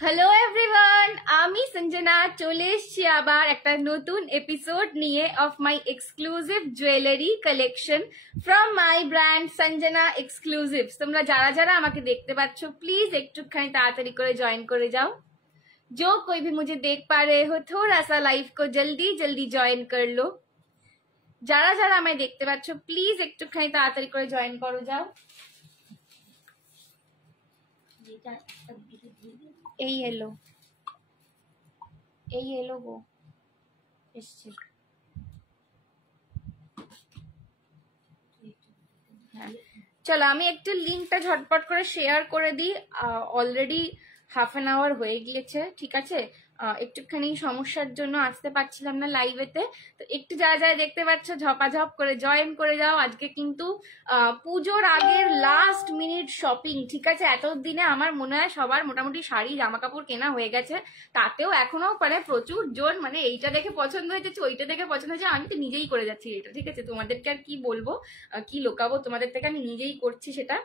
Hello everyone, আমি সঞ্জনা চলে এসেছি আবার একটা নতুন এপিসোড নিয়ে of my exclusive jewellery collection from my brand Sanjana exclusives. তোমরা যারা যারা আমাকে দেখতে পাচ্ছ প্লিজ একটুখানি তাড়াতাড়ি করে জয়েন করে যাও। जो कोई भी मुझे देख पा रहे हो थोड़ा सा लाइव को जल्दी जल्दी জয়েন कर लो। যারা যারা আমায় দেখতে পাচ্ছ প্লিজ একটুখানি তাড়াতাড়ি করে জয়েন করো যাও। এই এলো গো, এসছে। হ্যাঁ চলো আমি একটু লিঙ্কটা ঝটপট করে শেয়ার করে দিই। অলরেডি হাফ অ্যান আওয়ার হয়ে গিয়েছে, ঠিক আছে। একটুখানি সমস্যার জন্য আসতে পারছিলাম না লাইভেতে, তো একটু যারা যারা দেখতে পাচ্ছ ঝপাঝপ করে জয়েন করে যাও। আজকে কিন্তু পুজোর আগের লাস্ট মিনিট শপিং, ঠিক আছে। এতদিনে আমার মনে হয় সবার মোটামুটি শাড়ি জামা কাপড় কেনা হয়ে গেছে, তাতেও এখনো মানে প্রচুর জন মানে এইটা দেখে পছন্দ হয়েছে, ওইটা দেখে পছন্দ হয়েছে। আমি তো নিজেই করে যাচ্ছি এটা, ঠিক আছে। তোমাদেরকে আর কি বলবো, কি লোকাবো তোমাদের থেকে, আমি নিজেই করছি সেটা।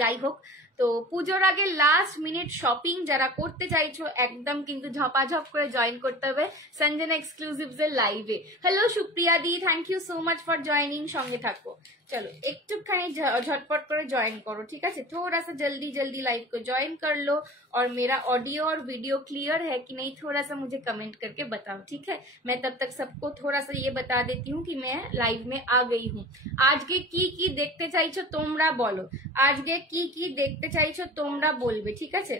যাই হোক, তো পুজোর আগে লাস্ট মিনিট শপিং যারা করতে চাইছো একদম কিন্তু ঝপাঝপ করে জয়েন করতে হবে সঞ্জনা এক্সক্লুসিভস এর লাইভে। হ্যালো সুপ্রিয়া দি, thank you so much for joining. সঙ্গে থাকো, चलो একটুখানি झटपट করে জয়েন করো, ঠিক আছে। थोड़ा सा जल्दी जल्दी लाइव को ज्वाइन कर लो और मेरा ऑडियो और वीडियो क्लियर है कि नहीं थोड़ा सा मुझे कमेंट करके बताओ, ठीक है। मैं तब तक सबको थोड़ा सा ये बता देती हूँ कि मैं लाइव में आ गई हूँ। आज के की देखते চাইছো তোমরা বলো, আজকে কি দেখতে চাইছো তোমরা বলবে, ঠিক আছে।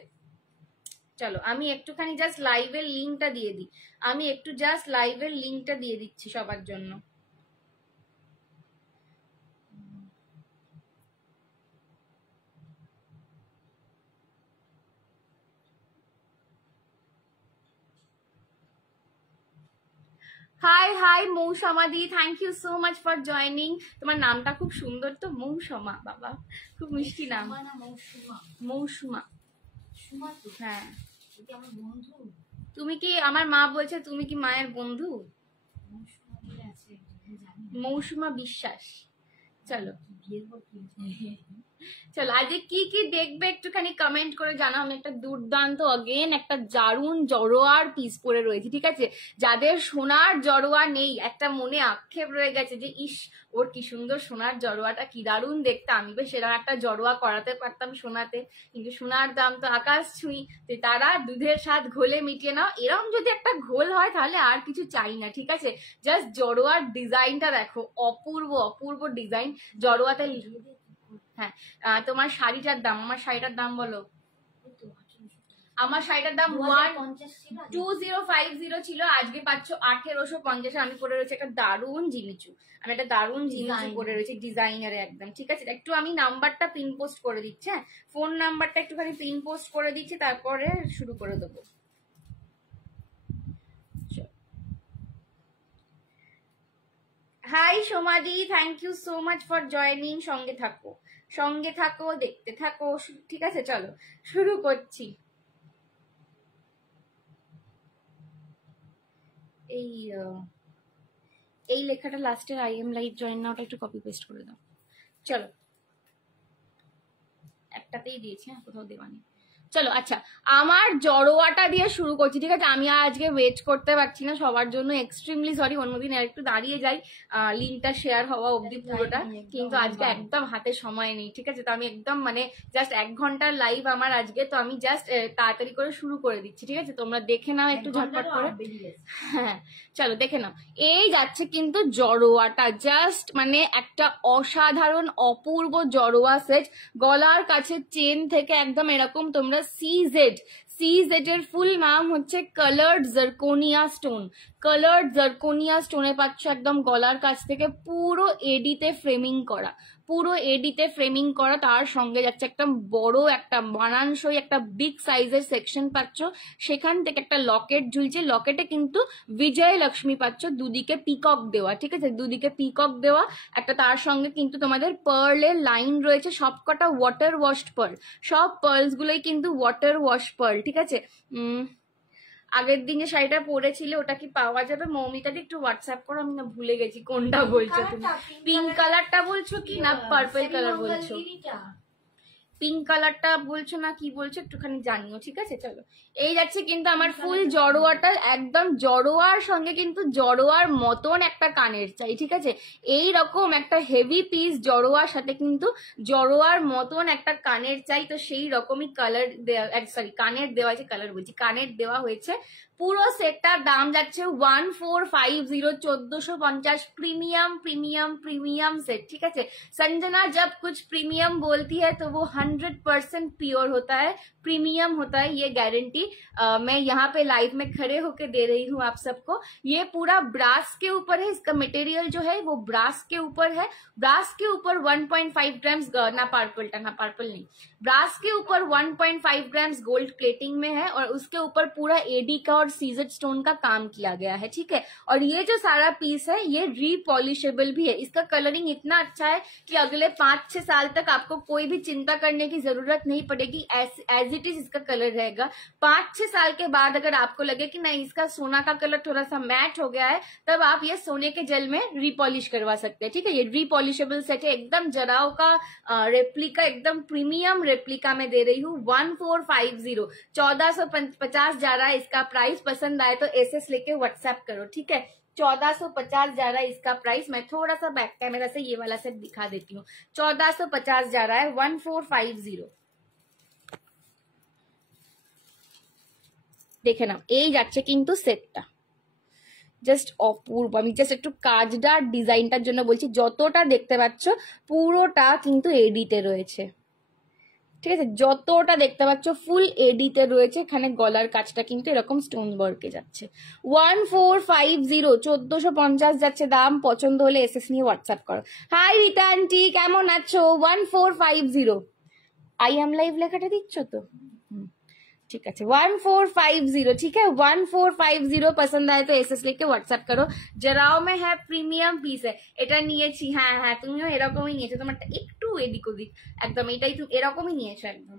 চলো আমি একটুখানি জাস্ট লাইভের লিঙ্কটা দিয়ে দিই, আমি একটু জাস্ট লাইভের লিঙ্কটা দিয়ে দিচ্ছি সবার জন্য। হাই হাই মৌসুমা দি, thank you so much for joining. তোমার নামটা খুব সুন্দর তো, মৌসুমা, বাবা খুব মিষ্টি নাম। মৌসুমা, হ্যাঁ। তুমি কি, আমার মা বলছে তুমি কি মায়ের বন্ধু? মৌসুমা বিশ্বাস। চলো চলো আজকে কি দেখবে একটুখানি কমেন্ট করে জানাও। আমি একটা দুর্দান্ত অগেন একটা দারুণ জড়োয়ার পিস পরে রয়েছি, ঠিক আছে। যাদের সোনার জড়োয়া নেই, একটা মনে আক্ষেপ রয়ে গেছে যে ইস ওর কি সুন্দর সোনার জড়োয়াটা, কি দারুণ দেখতে, আমি বেশ সেরকম একটা জড়োয়া করাতে পারতাম সোনাতে, কিন্তু সোনার দাম তো আকাশ ছুঁই। তারা দুধের স্বাদ ঘোলে মিটিয়ে নাও, এরকম যদি একটা ঘোল হয় তাহলে আর কিছু চাই না, ঠিক আছে। জাস্ট জড়োয়ার ডিজাইনটা দেখো, অপূর্ব অপূর্ব ডিজাইন জড়োয়াতে। হ্যাঁ তোমার শাড়িটার দাম, আমার শাড়িটার দাম বলো। আমার শাড়িটার দাম 2050 ছিল, আজকে পাচ্ছ 1850। আমি পরে রয়েছে একটা দারুণ জিনিচু, আমি একটা দারুণ জিনিচু পরে রয়েছে ডিজাইনারে একদম, ঠিক আছে। একটু আমি নাম্বারটা পিন পোস্ট করে দিচ্ছি, হ্যাঁ ফোন নাম্বারটা একটুখানি পিন পোস্ট করে দিচ্ছি, তারপরে শুরু করে দেবো। হাই সোমাদি, thank you so much for joining. সঙ্গে থাকো দেখতে থাকো, ঠিক আছে। চলো শুরু করছি। এই লেখাটা লাস্টের আই এম লাইভ জয়েন নাওটা একটু কপি পেস্ট করে দাও। চলো একটাতেই দিয়েছি, হ্যাঁ কোথাও দেওয়ানি। চলো আচ্ছা আমার জড়োয়াটা দিয়ে শুরু করছি, ঠিক আছে। আমি আজকে ওয়েট করতে পারছি না, সবার জন্য এক্সট্রিমলি সরি। অন্যদিন আর একটু দাঁড়িয়ে যাই লিঙ্কটা শেয়ার হওয়া অবধি পুরোটা, কিন্তু আজকে একদম হাতে সময় নেই, ঠিক আছে। তো আমি একদম মানে জাস্ট 1 ঘন্টার লাইভ আমার আজকে, তো আমি জাস্ট তাড়াতাড়ি করে শুরু করে দিচ্ছি, ঠিক আছে। তোমরা দেখে নাও একটু ঝটপট করে, হ্যাঁ চলো দেখে নাও। এই যাচ্ছে কিন্তু জড়োয়াটা, জাস্ট মানে একটা অসাধারণ অপূর্ব জড়োয়া সেট। গলার কাছে চেন থেকে একদম এরকম তোমরা সিজেড এর ফুল নাম হচ্ছে কালার্ড জারকোনিয়া স্টোন। কালার্ড জারকোনিয়া স্টোনে পাচ্ছ একদম গলার কাছ থেকে, পুরো এডিতে ফ্রেমিং করা, তার সঙ্গে যাচ্ছে একটা বড় একটা মানানসই একটা বিগ সাইজের সেকশন পাচ্ছ। সেখান থেকে একটা লকেট ঝুলছে, লকেটে কিন্তু বিজয় লক্ষ্মী পাচ্ছ, দুদিকে পিকক দেওয়া, ঠিক আছে। দুদিকে পিকক দেওয়া একটা, তার সঙ্গে কিন্তু তোমাদের পার্লের লাইন রয়েছে, সবকটা ওয়াটার ওয়াশড পার্ল, সব পার্লস গুলোই কিন্তু ওয়াটার ওয়াশ পার্ল, ঠিক আছে। আগের দিন যে শাড়িটা পরেছিলে ওটা কি পাওয়া যাবে? মৌমিতাকে একটু হোয়াটসঅ্যাপ করো, আমি না ভুলে গেছি কোনটা বলছো তুমি। পিঙ্ক কালারটা বলছো কি না পার্পল কালার বলছো? পিঙ্ক কালারটা বলছো না কি বলছো একটুখানি জানিও, ঠিক আছে? চলো, এই যাচ্ছে কিন্তু আমার ফুল জড়োয়াটা, একদম জড়োয়ার সঙ্গে কিন্তু জড়োয়ার মতন একটা কানের চাই, ঠিক আছে? এই রকম একটা হেভি পিস জড়োয়ার সাথে কিন্তু জড়োয়ার মতন একটা কানের চাই, তো সেই রকমই কালার দেওয়া, সরি কানের দেওয়া আছে, কালার বলছি, কানের দেওয়া হয়েছে। পুরো সেটটার দাম যাচ্ছে 1450, 1450, प्रीमियम प्रीमियम प्रीमियम सेट, ठीक है? संजना जब कुछ प्रीमियम बोलती है तो वो 100% प्योर होता है, प्रीमियम होता है, ये गारंटी मैं यहाँ पे लाइव में खड़े होके दे रही हूँ आप सबको। ये पूरा ब्रास के ऊपर है, इसका मटेरियल जो है वो ब्रास के ऊपर है। ब्रास के ऊपर 1.5 ग्राम्स, ना पर्पल नहीं, ब्रास के ऊपर 1.5 ग्राम्स गोल्ड प्लेटिंग में है, और उसके ऊपर पूरा एडी का और सीजेड स्टोन का काम किया गया है, ठीक है? और ये जो सारा पीस है ये रीपॉलिशेबल भी है। इसका कलरिंग इतना अच्छा है कि अगले 5-6 साल तक आपको कोई भी चिंता करने की जरूरत नहीं पड़ेगी, एज इट इज इसका कलर रहेगा। 5-6 साल के बाद अगर आपको लगे कि नहीं इसका सोना का कलर थोड़ा सा मैट हो गया है, तब आप ये सोने के जेल में रीपॉलिश करवा सकते हैं, ठीक है? ये रीपॉलिशेबल सेट है, एकदम जराव का रेप्लिका, एकदम प्रीमियम रेप्लिका में दे रही हूँ। 1450, 1450 जा रहा है इसका प्राइस। पसंद आए तो एसएस लेके व्हाट्सएप करो, ठीक है? 1450 जा रहा है इसका प्राइस। मैं थोड़ा सा बैक कैमरा से ये वाला सेट दिखा देती हूँ। 1450 जा रहा है, 1450। দেখে নাও, এই যাচ্ছে কিন্তু সেটটা, জাস্ট অপূর্ব। আমি জাস্ট একটু কাজটার ডিজাইনটার জন্য বলছি, যতটা দেখতে পাচ্ছ পুরোটা কিন্তু এডিতে রয়েছে, ঠিক আছে? যতটা দেখতে পাচ্ছ ফুল এডিতে রয়েছে। এখানে গলার কাজটা কিন্তু এরকম স্টোন ওয়ার্কে যাচ্ছে। 1450, 1450 যাচ্ছে দাম। পছন্দ হলে এসএস নিয়ে হোয়াটসঅ্যাপ করো। হাই রিতা আন্টি, কেমন আছো? 1450 আই এম লাইভ লেখাটা দিচ্ছ তো? ठीक है, 1450, ठीक है? 1450 पसंद आए तो एसएस लेके व्हाट्सएप करो। जराओ में है, प्रीमियम पिस है, এটা নিয়েছি। হ্যাঁ হ্যাঁ, তুমিও এরকমই নিয়েছো, তোমারটা একটু এদিক ওদিক, একদম এটাই তুমি এরকমই নিয়েছো একদম।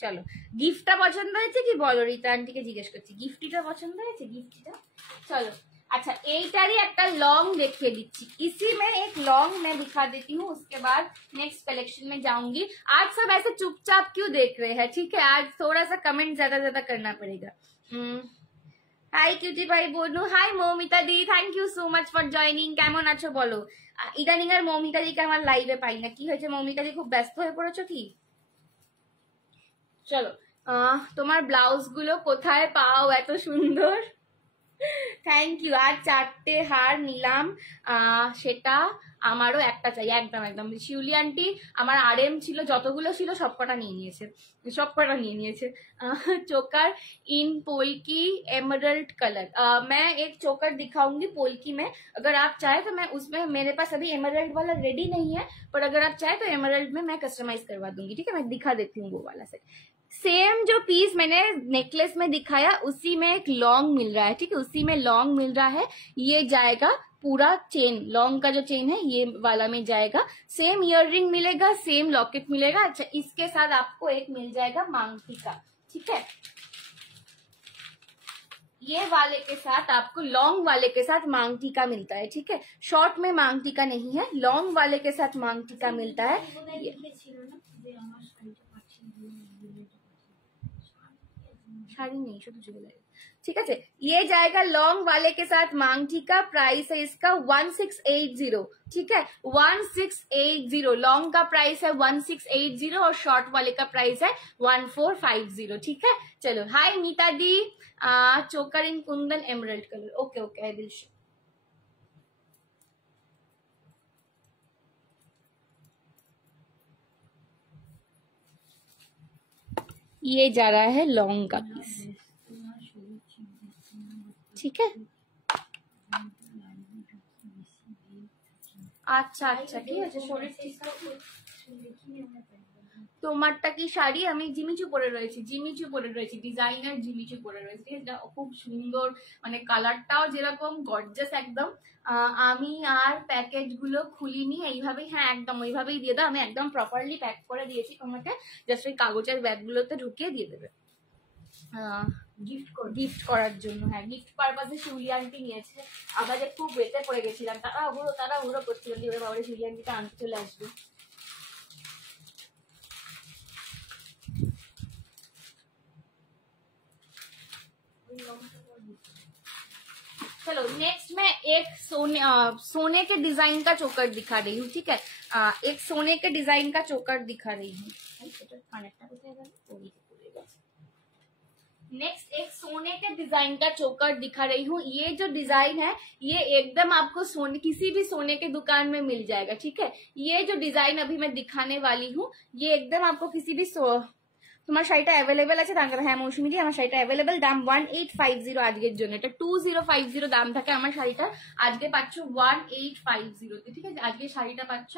চলো, গিফটটা পছন্দ হয়েছে কি বলো? রিতা আন্টিকে জিজ্ঞেস করছি, গিফটিটা পছন্দ হয়েছে? গিফটিটা চলো। अच्छा, এইটারই একটা লং দেখিয়ে দিচ্ছি। इसी में एक लॉन्ग मैं दिखा देती हूँ, उसके बाद नेक्स्ट कलेक्शन में जाऊंगी। आज सब ऐसे चुपचाप क्यों देख रहे हैं? ठीक है, आज थोड़ा सा कमेंट ज्यादा ज्यादा करना पड़ेगा। हाय क्यूटी भाई बोनू, हाय মৌমিতা দি, thank you so much for joining. কেমন আছো বলো? ইদানিং আর মৌমিতা দিকে আমার লাইভে পাই না, কি হয়েছে? মৌমিতা দি খুব ব্যস্ত হয়ে পড়েছো কি? চলো, তোমার ব্লাউজ গুলো কোথায় পাও এত সুন্দর? Thank you. আর 4টে হার নিলাম, সেটা আমারও একটা চাই, একদম একদম। শিউলি আন্টি আমার আরএম ছিল, যতগুলো ছিল সবকটা নিয়ে নিয়েছে, সবকটা নিয়ে নিয়েছে। चोकर इन पोल्की एमरल्ड कलर, मैं एक चोकर दिखाऊंगी पोल्की में, अगर आप चाहे तो मैं उसमें, मेरे पास अभी एमरल्ड वाला रेडी नहीं है, पर अगर आप चाहे तो एमरल्ड में मैं कस्टमाइज करवा दूंगी, ठीक है? मैं दिखा देती हूँ वो वाला सेट। सेम जो पीस मैंने नेकलेस में दिखाया उसी में एक लॉन्ग मिल रहा है, ठीक है? उसी में लॉन्ग मिल रहा है, ये जाएगा पूरा चेन, लॉन्ग का जो चेन है ये वाला में जाएगा। सेम इयररिंग मिलेगा, सेम लॉकेट मिलेगा। अच्छा, इसके साथ आपको एक मिल जाएगा मांगटी का, ठीक है? ये वाले के साथ आपको, लॉन्ग वाले के साथ मांगटी का मिलता है, ठीक है? शॉर्ट में मांगटी का नहीं है, लॉन्ग वाले के साथ मांगटी का मिलता है। শাড়ি নেই, শুধু জুয়েলারি, ঠিক আছে? ये जाएगा लॉन्ग वाले के साथ मांगटी का। प्राइस है इसका 1680, ठीक है? 1680 लॉन्ग का प्राइस है 1680, और शॉर्ट वाले का प्राइस है 1450, ठीक है? चलो, हाय नीता दी, choker in kundan emerald colour, okay okay, I will show. ये जा रहा है लॉन्ग का पीस, ठीक है? আচ্ছা আচ্ছা, ঠিক আছে। শরীর ঠিক তোমারটা কি শাড়ি? আমি জিমিচু পরে রয়েছি, জিমিচু পরে রয়েছি, ডিজাইনার জিমিচু পরে রয়েছি। এটা খুব সুন্দর, মানে কালারটাও যেরকম গর্জাস একদম। আমি আর প্যাকেজ গুলো খুলিনি, এইভাবেই, হ্যাঁ একদম ওইভাবেই দিয়ে দাও। আমি একদম প্রপারলি প্যাক করে দিয়েছি তোমাকে, জাস্ট ওই কাগজের ব্যাগ গুলোতে ঢুকিয়ে দিয়ে দেবে গিফট করার জন্য। হ্যাঁ, গিফট পারপাসে শিউলি আন্টি নিয়েছে। আবার যে খুব বেঁচে পড়ে গেছিলাম, তারা হুড়ো করছিলাম, বাবা শিউলি আন্টিটা আনতে চলে আসবে। चलो नेक्स्ट मैं एक सोने के डिजाइन का चोकर दिखा रही हूँ, ठीक है। एक सोने के डिजाइन का चोकर दिखा रही हूँ। नेक्स्ट एक सोने के डिजाइन का चोकर दिखा रही हूँ। ये जो डिजाइन है ये एकदम आपको सोने किसी भी सोने के दुकान में मिल जाएगा, ठीक है। ये जो डिजाइन अभी मैं दिखाने वाली हूँ ये एकदम आपको किसी भी তোমার শাড়িটা অ্যাভেলেবেল আছে তার হ্যাঁ মৌসুমীজি আমার শাড়িটা অ্যাভেলেবেল, দাম 1850 আজকের জন্য, এটা 2050 দাম থাকে আমার শাড়িটা, আজকে পাচ্ছ 1850 তে, ঠিক আছে। আজকে শাড়িটা পাচ্ছ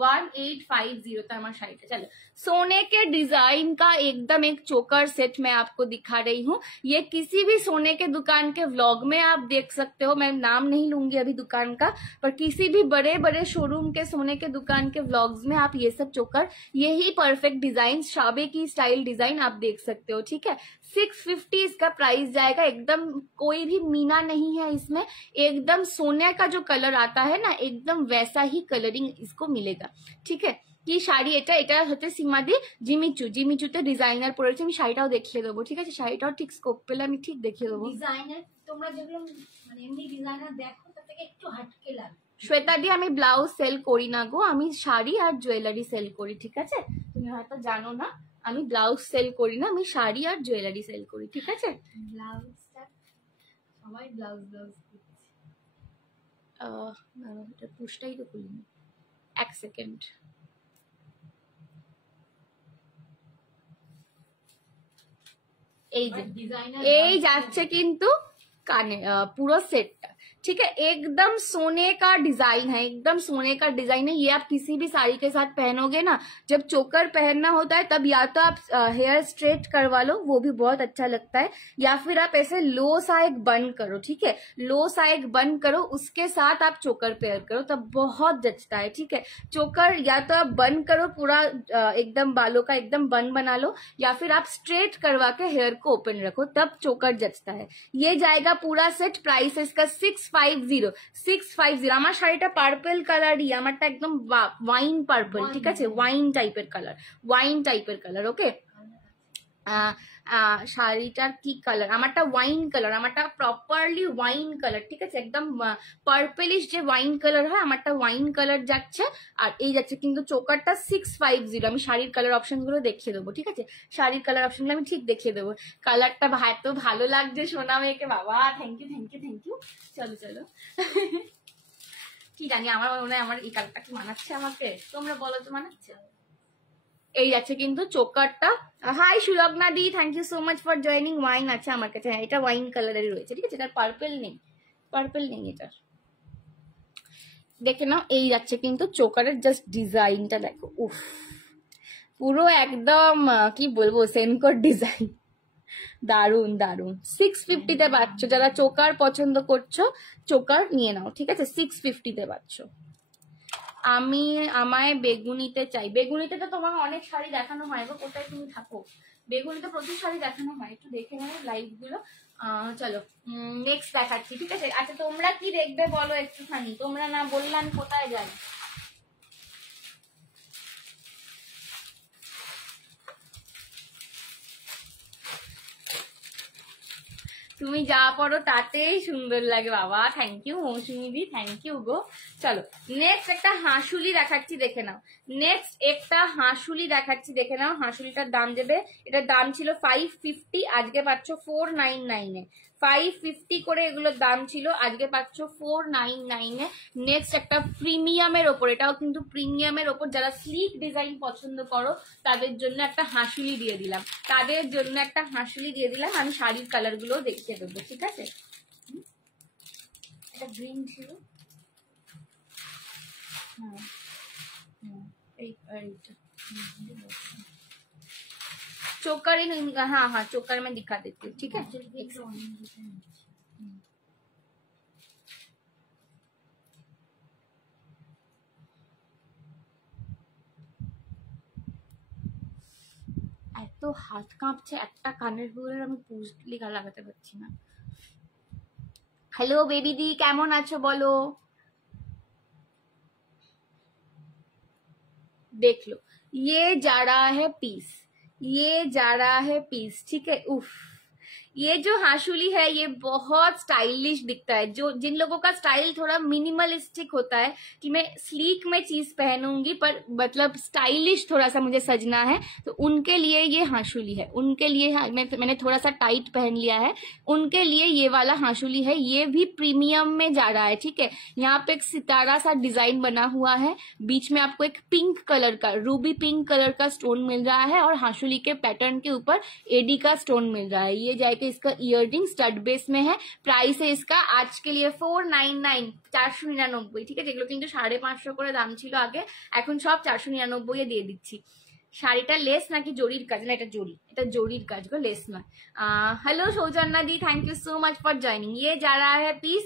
1850 তে আমার শাড়িটা। चलो सोने के डिजाइन का एकदम एक चोकर सेट मैं आपको दिखा रही हूँ। ये किसी भी सोने के दुकान के व्लॉग में आप देख सकते हो, मैं नाम नहीं लूंगी अभी दुकान का, पर किसी भी बड़े बड़े शोरूम के सोने के दुकान के व्लॉग्स में आप ये सब चोकर, यही परफेक्ट डिजाइन शाबे की स्टाइल डिजाइन आप देख सकते हो, ठीक है। 650 इसका प्राइस जाएगा। एकदम कोई भी मीना नहीं है इसमें, एकदम सोने का जो कलर आता है ना एकदम वैसा ही कलरिंग इसको मिलेगा, ठीक है। কি শাড়ি এটা, এটা হচ্ছে সীমাদি জিমিচুতে ডিজাইনার পরেছে। আমি শাড়িটাও দেখিয়ে দেবো, ঠিক আছে। শাড়িটাও ঠিক স্কোপ পেলে আমি ঠিক দেখিয়ে দেবো। ডিজাইনার তোমরা যেগুলো মানে এমনি ডিজাইনার দেখো তার থেকে একটু হাটকে লাগে। শ্বেতা দি আমি ব্লাউজ সেল করি না গো, আমি শাড়ি আর জুয়েলারি সেল করি, ঠিক আছে। তুমি হয়তো জানো না আমি ব্লাউজ সেল করি না, আমি শাড়ি আর জুয়েলারি সেল করি, ঠিক আছে। ব্লাউজটা সবাই ব্লাউজ করছে। এটা পুশটাই তো খুলিনি, এক সেকেন্ড। এই যাচ্ছে কিন্তু কানে পুরো সেটটা, ठीक है। एकदम सोने का डिजाइन है, एकदम सोने का डिजाइन है। ये आप किसी भी साड़ी के साथ पहनोगे ना, जब चोकर पहनना होता है तब या तो आप हेयर स्ट्रेट करवा लो, वो भी बहुत अच्छा लगता है, या फिर आप ऐसे लो सा एक बन करो, ठीक है। लो सा एक बन करो, उसके साथ आप चोकर पेयर करो तब बहुत जचता है, ठीक है। चोकर या तो आप बन करो पूरा एकदम बालों का एकदम बन बना लो, या फिर आप स्ट्रेट करवा के हेयर को ओपन रखो तब चोकर जचता है। ये जाएगा पूरा सेट। प्राइस इसका 650 আমার শাড়িটা পার্পল কালারই, আমারটা একদম ওয়াইন পার্পল, ঠিক আছে। ওয়াইন টাইপের কালার, ওকে। শাড়িটার কি কালার, আমারটা ওয়াইন কালার, আমারটা প্রপারলি ওয়াইন কালার, ঠিক আছে। একদম পার্পলিশ যে ওয়াইন কালার হয় আমারটা ওয়াইন কালার যাচ্ছে। আর এই যাচ্ছে কিন্তু চোকারটা 650। আমি শাড়ির কালার অপশন গুলো দেখিয়ে দেবো, ঠিক আছে। শাড়ির কালার অপশন গুলো আমি ঠিক দেখিয়ে দেবো। কালারটা এত ভালো লাগছে সোনা মেয়েকে, বাবা থ্যাংক ইউ। চলো কি জানি, আমার মনে হয় আমার এই কালারটা কি মানাচ্ছে আমাকে, তোমরা বলো তো মানাচ্ছে। এই যাচ্ছে কিন্তু চোকারটা। হাই সুলগ্না দি, thank you so much for joining. Wine আছে আমার কাছে, হ্যাঁ এটা ওয়াইন কালারেরই রয়েছে, ঠিক আছে। এটার পার্পল নেই এটার, দেখে নাও। এই যাচ্ছে কিন্তু চোকারের জাস্ট ডিজাইনটা দেখো, উফ পুরো একদম কি বলবো সেনকোর ডিজাইন, দারুন 650 পাচ্ছ। যারা চোকার পছন্দ করছো চোকার নিয়ে নাও, ঠিক আছে। 650 পাচ্ছ। আমায় বেগুনিতে চাই। বেগুনিতে তো তোমার অনেক শাড়ি দেখানো হয় গো, কোথায় তুমি থাকো? বেগুনিতে প্রচুর শাড়ি দেখানো হয়, একটু দেখে নাও লাইভ গুলো। চলো নেক্সট দেখাচ্ছি, ঠিক আছে। আচ্ছা তোমরা কি দেখবে বলো একটুখানি, তোমরা না বললে আমি কোথায় যাই। তুমি যা পড়ো তাতেই সুন্দর লাগে বাবা। থ্যাংক ইউ মৌসুমি দি, থ্যাংক ইউ গো। চলো নেক্সট একটা হাঁসুলি দেখাচ্ছি, দেখে নাও। হাঁসুলিটার দাম দেবে, এটার দাম ছিল 550, আজকে পাচ্ছ 499 এ। 550 করে এগুলোর দাম ছিল, আজকে পাচ্ছ 499 এ। নেক্সট একটা প্রিমিয়ামের ওপর, এটাও কিন্তু প্রিমিয়ামের ওপর, যারা স্লিক ডিজাইন পছন্দ করো তাদের জন্য একটা হাঁসুলি দিয়ে দিলাম, আমি শাড়ির কালার গুলো দেখিয়ে দেবো, ঠিক আছে। এটা গ্রিন ছিল, चोकर हाँ चोकर में दिखा देती हूँ, ठीक है। এত হাত কাঁপছে, একটা কানের দুলের আমি পুজলি লাগাতে পারছি না। হ্যালো বেবি দি, কেমন আছো বলো। देख लो ये जा रहा है पीस, ठीक है। उफ ये जो हाशुली है ये बहुत स्टाइलिश दिखता है। जो जिन लोगों का स्टाइल थोड़ा मिनिमलिस्टिक होता है कि मैं स्लीक में चीज पहनूंगी पर मतलब स्टाइलिश थोड़ा सा मुझे सजना है, तो उनके लिए ये हाशुली है। उनके लिए मैंने थोड़ा सा टाइट पहन लिया है, उनके लिए ये वाला हाशुली है। ये भी प्रीमियम में जा रहा है, ठीक है। यहाँ पे एक सितारा सा डिजाइन बना हुआ है, बीच में आपको एक पिंक कलर का, रूबी पिंक कलर का स्टोन मिल रहा है और हाशुली के पैटर्न के ऊपर एडी का स्टोन मिल रहा है। ये जाएगा इसका इयररिंग स्टड बेस में है। प्राइस है इसका आज के लिए 499, 499, ঠিক আছে। এগুলো কিন্তু 550 করে দাম ছিল আগে, এখন সব 499 দিয়ে দিচ্ছি। শাড়িটা লেস নাকি জরির কাজ? না এটা জরি, এটা জরির কাজ গো, লেস নয়। Hello Saujanya the, thank you so much for joining. ये जा रहा है पीस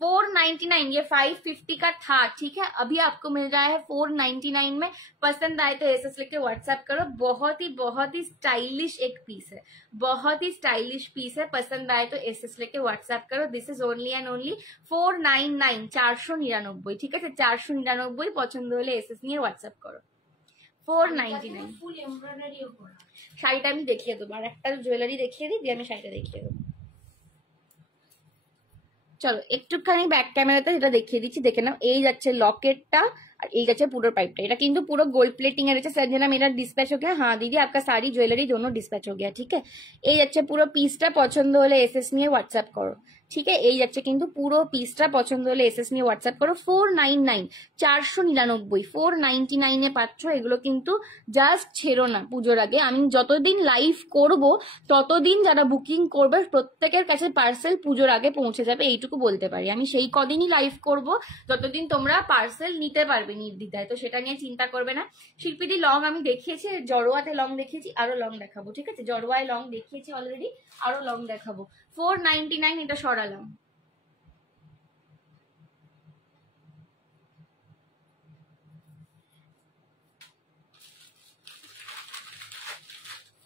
499, ये 550 का था, ठीक है। अभी आपको मिल रहा है 499 में। पसंद आए तो एसएस लिख के व्हाट्सएप करो। बहुत ही स्टाइलिश एक पीस है, बहुत ही स्टाइलिश पीस है। पसंद आए तो एसएस लिख के व्हाट्सएप करो। This is only and only 499, 499, ঠিক আছে। 499 পছন্দ হলে এসএস নিয়ে হোয়াটসঅ্যাপ করো। 499 ফুল এমব্রয়ডারিও করা। শাড়িটা আমি দেখিয়ে দেবো, আর একটা জুয়েলারি দেখিয়ে দিই, দিয়ে আমি শাড়িটা দেখিয়ে দেবো। চলো একটুখানি ব্যাক ক্যামেরাতে যেটা দেখিয়ে দিচ্ছি দেখে নাও। এই যাচ্ছে লকেটটা আর এই যাচ্ছে পুরো পাইপটা। এটা কিন্তু পুরো গোल्ड प्लेटिंग है। संजना मेरा डिस्पैच हो गया। हाँ दीदी आपका सारी ज्वेलरी दोनों डिस्पैच हो गया, ठीक है। এই যাচ্ছে পুরো পিসটা, পছন্দ হলে এসএস নিয়ে হোয়াটসঅ্যাপ করো, ঠিক है। এই যাচ্ছে কিন্তু পুরো পিসটা, পছন্দ হলে এসএস নিয়ে হোয়াটসঅ্যাপ করো। 499, 499, 499 এ পাচ্ছ। এগুলো কিন্তু জাস্ট ছেড়ো না পুজোর আগে। আমি যতদিন লাইভ করব ততদিন যারা বুকিং করবে প্রত্যেকের কাছে পার্সেল পুজোর আগে পৌঁছে যাবে, এইটুকু বলতে পারি। আমি সেই কদিনই লাইভ করব যতদিন তোমরা পার্সেল নিতে পারবে নির্দ্বিধায়, তো সেটা নিয়ে চিন্তা করবে না। শিল্পীদি লং আমি দেখিয়েছি, জড়োয়াতে লং দেখিয়েছি, আরো লং দেখাবো, ঠিক আছে। জড়োয়ায় লং দেখিয়েছি অলরেডি, আরো লং দেখাবো। 499 এটা সরালাম।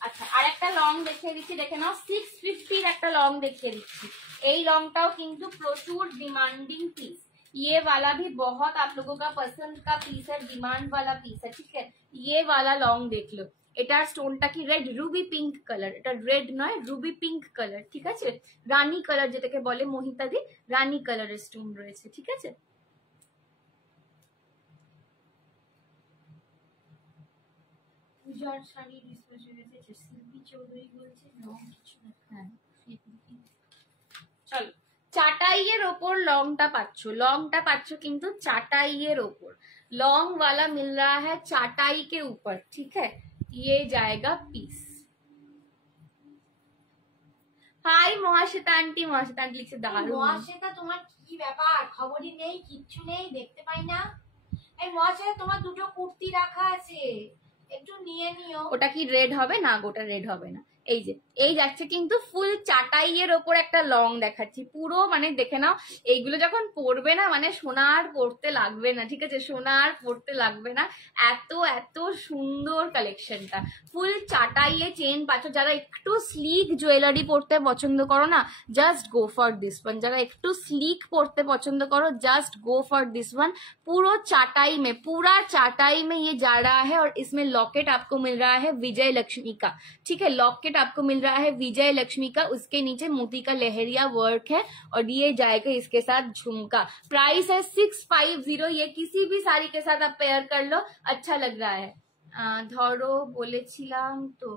আচ্ছা আর একটা লং দেখিয়ে দিচ্ছি, দেখে নাও। 650 একটা লং দেখিয়ে দিচ্ছি। এই লংটাও কিন্তু প্রচুর डिमांडिंग पीस। ये वाला भी बहुत आप लोगों का पसंद का पीस है, डिमांड वाला पीस है, ठीक है। ये वाला लॉन्ग देख लो। এটার স্টোনটা কি রেড রুবি পিঙ্ক কালার, এটা রেড নয় রুবি পিঙ্ক কালার, ঠিক আছে। রানী কালার যেটাকে বলে মোহিতাদি, রানী কালারের স্টোন রয়েছে, ঠিক আছে। পূজার শাড়ি ডিসপ্যাচ হয়ে গেছে। শিল্পী চৌধুরী বলছে লং কিছু না। হ্যাঁ চলো, চাটাইয়ের ওপর লংটা পাচ্ছ, লংটা পাচ্ছ কিন্তু চাটাইয়ের ওপর। लॉन्ग वाला मिल रहा है चाटाई के ऊपर, ठीक है। ये जाएगा पीस। हाय মহাশ্বেতা আন্টি, মহাশ্বেতা আন্টি লিখছে দারুণ। মহাশ্বেতা তোমার কি ব্যাপার? খবরই নেই, কিচ্ছু নেই, দেখতে পাই না। এই মহাশ্বেতা তোমার দুটো কুর্তি রাখা আছে, একটু নিয়ে নিও। ওটা কি রেড হবে? না গোটা রেড হবে না। এই যে এই যাচ্ছে কিন্তু ফুল চাটাইয়ের ওপর একটা লং দেখাচ্ছি পুরো, মানে দেখে নাও। এইগুলো যখন পরবে না মানে সোনার পরতে লাগবে না, ঠিক আছে। সোনার পরতে লাগবে না, এত এত সুন্দর কালেকশনটা। ফুল চাটাইয়ে চেন পাচ্ছ। যারা একটু স্লিক জুয়েলারি পরতে পছন্দ করো না, just go for this one. যারা একটু স্লিक পরতে পছন্द करो just go for this one. पूरा चाटाई में, पूरा चाटाई में ये जा रहा है और इसमें लॉकेट आपको मिल रहा है विजय लक्ष्मी का, ठीक है। लॉकेट आपको मिल रहा है विजय लक्ष्मी का, उसके नीचे मोती का लहरिया वर्क है और ये जाएगा इसके साथ झुमका। प्राइस है 650। ये किसी भी साड़ी के साथ आप पेयर कर लो, अच्छा लग रहा है। ধরো বলেছিলাম তো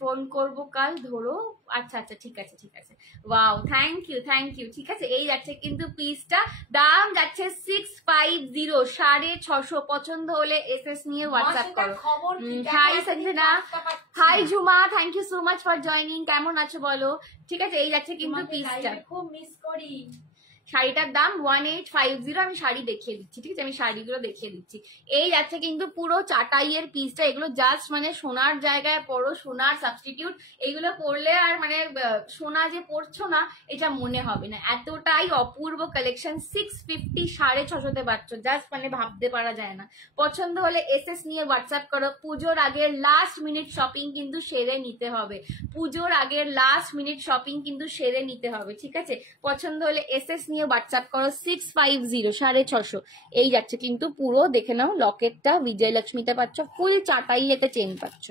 ফোন করবো কাল, ধরো। আচ্ছা আচ্ছা ঠিক আছে ঠিক আছে। ওয়াও থ্যাংক ইউ, ঠিক আছে। এই যাচ্ছে কিন্তু পিসটা, দাম যাচ্ছে 650, 650। পছন্দ হলে এসএস নিয়ে হোয়াটসঅ্যাপ করো। Hi Sanjana, hi Jhuma, thank you so much for joining. কেমন আছো বলো, ঠিক আছে। এই যাচ্ছে কিন্তু পিসটা, খুব মিস করি। শাড়িটার দাম 1850। আমি শাড়ি দেখিয়ে দিচ্ছি, ঠিক আছে। আমি শাড়িগুলো দেখিয়ে দিচ্ছি। এই যাচ্ছে কিন্তু পুরো চাটাইয়ের পিসটা। এগুলো জাস্ট মানে সোনার জায়গায় পরো, সোনার সাবস্টিটিউট। এগুলো পরলে আর মানে সোনা যে পরছো না এটা মনে হবে না, এতটাই অপূর্ব কালেকশন। 650, 650 পাচ্ছ, জাস্ট মানে ভাবতে পারা যায় না। পছন্দ হলে এসএস নিয়ে হোয়াটসঅ্যাপ করো। পুজোর আগের লাস্ট মিনিট শপিং কিন্তু সেরে নিতে হবে, পুজোর আগের লাস্ট মিনিট শপিং কিন্তু সেরে নিতে হবে, ঠিক আছে। পছন্দ হলে এসএস নিয়ে নিয়ে হোয়াটসঅ্যাপ করো 650 650। এই যাচ্ছে কিন্তু পুরো, দেখে নাও লকেটটা বিজয়লক্ষ্মীতে পাচ্ছ, ফুল চাটাই এতে চেন পাচ্ছ,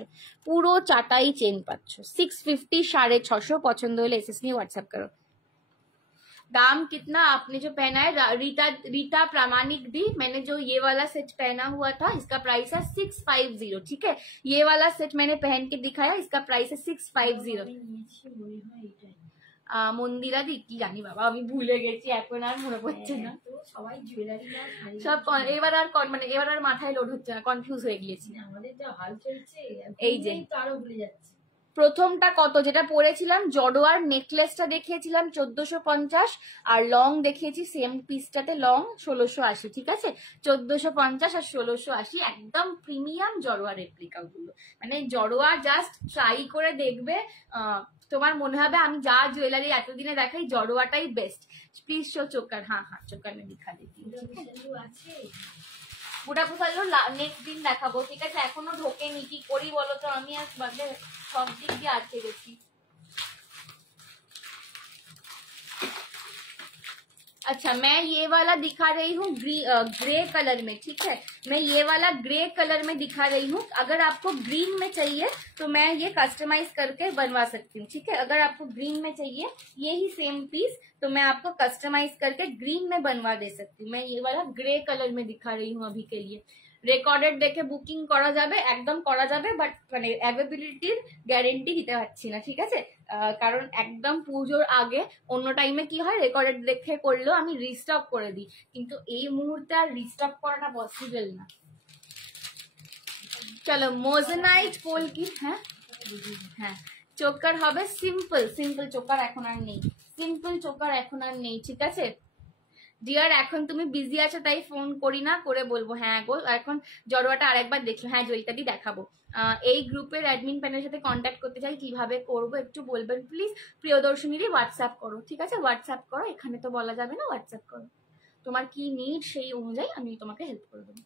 পুরো চাটাই চেন পাচ্ছ 650 650। পছন্দ হলে এসএস নিয়ে হোয়াটসঅ্যাপ করো। दाम कितना आपने जो पहना है, रीता प्रामाणिक दी, मैंने जो ये वाला सेट पहना हुआ था इसका प्राइस है 650। ठीक है, ये वाला सेट मैंने पहन के दिखाया, इसका प्राइस है 650। মন্দিরা দি কি জানি বাবা, আমি ভুলে গেছি, এখন আর মনে পড়ছে না। সবাই জুয়েলারি সব এবার আর মানে এবার আর মাথায় লোড হচ্ছে না, কনফিউজ হয়ে গিয়েছি। আমাদের যা হাল চলছে এই যে আরো ভুলে যাচ্ছে। প্রথমটা কত, যেটা পরেছিলাম জডোয়ার নেকলেসটা দেখিয়েছিলাম 1450, আর লং দেখিয়েছি সেম পিসটাতে লং 1680। ঠিক আছে, 1450 আর 1680, একদম প্রিমিয়াম জড়োয়া রেপ্লিকা গুলো, মানে জড়োয়া জাস্ট ট্রাই করে দেখবে, তোমার মনে হবে আমি যা জুয়েলারি এতদিনে দেখাই জড়োয়াটাই বেস্ট। Please show choker. হ্যাঁ হ্যাঁ চোকার में दिखा देती हूँ। বুড়া পুষালো নেক্সট দিন দেখাবো। ঠিক আছে, এখনো ঢোকেনি, কি করি বলো তো, আমি আর মানে সব দিক দিয়ে আটকে গেছি। अच्छा, मैं ये वाला दिखा रही हूँ ग्रे कलर में। ठीक है, मैं ये वाला ग्रे कलर में दिखा रही हूँ। अगर आपको ग्रीन में चाहिए तो मैं ये कस्टमाइज करके बनवा सकती हूँ। ठीक है, अगर आपको ग्रीन में चाहिए यही सेम पीस तो मैं आपको कस्टमाइज करके ग्रीन में बनवा दे सकती हूँ। मैं ये वाला ग्रे कलर में दिखा रही हूँ अभी के लिए। রেকর্ডেড দেখে বুকিং করা যাবে, একদম করা যাবে, বাট মানে অ্যাভেলেবিলিটির গ্যারেন্টি দিতে পারছি না। ঠিক আছে, কারণ একদম পুজোর আগে অন্য টাইমে কি হয় রেকর্ডেড দেখে করলেও আমি রিস্টক করে দিই, কিন্তু এই মুহূর্তে আর রিস্টক করাটা পসিবল না। চলো মোজেনাইট পোল কি, হ্যাঁ হ্যাঁ চোকার হবে সিম্পল, সিম্পল চোকার এখন আর নেই, সিম্পল চোকার এখন আর নেই। ঠিক আছে ডিয়ার, এখন তুমি বিজি আছো তাই ফোন করি না, করে বলবো হ্যাঁ গো এখন জড়োয়াটা আরেকবার দেখলো। হ্যাঁ জয়িতাদি দেখাবো। এই গ্রুপের অ্যাডমিন প্যানেলের সাথে কন্ট্যাক্ট করতে চাই, কিভাবে করবো একটু বলবেন প্লিজ। প্রিয়দর্শনীরই হোয়াটসঅ্যাপ করো। ঠিক আছে, হোয়াটসঅ্যাপ করো, এখানে তো বলা যাবে না, হোয়াটসঅ্যাপ করো, তোমার কি নিড সেই অনুযায়ী আমি তোমাকে হেল্প করে দেবো।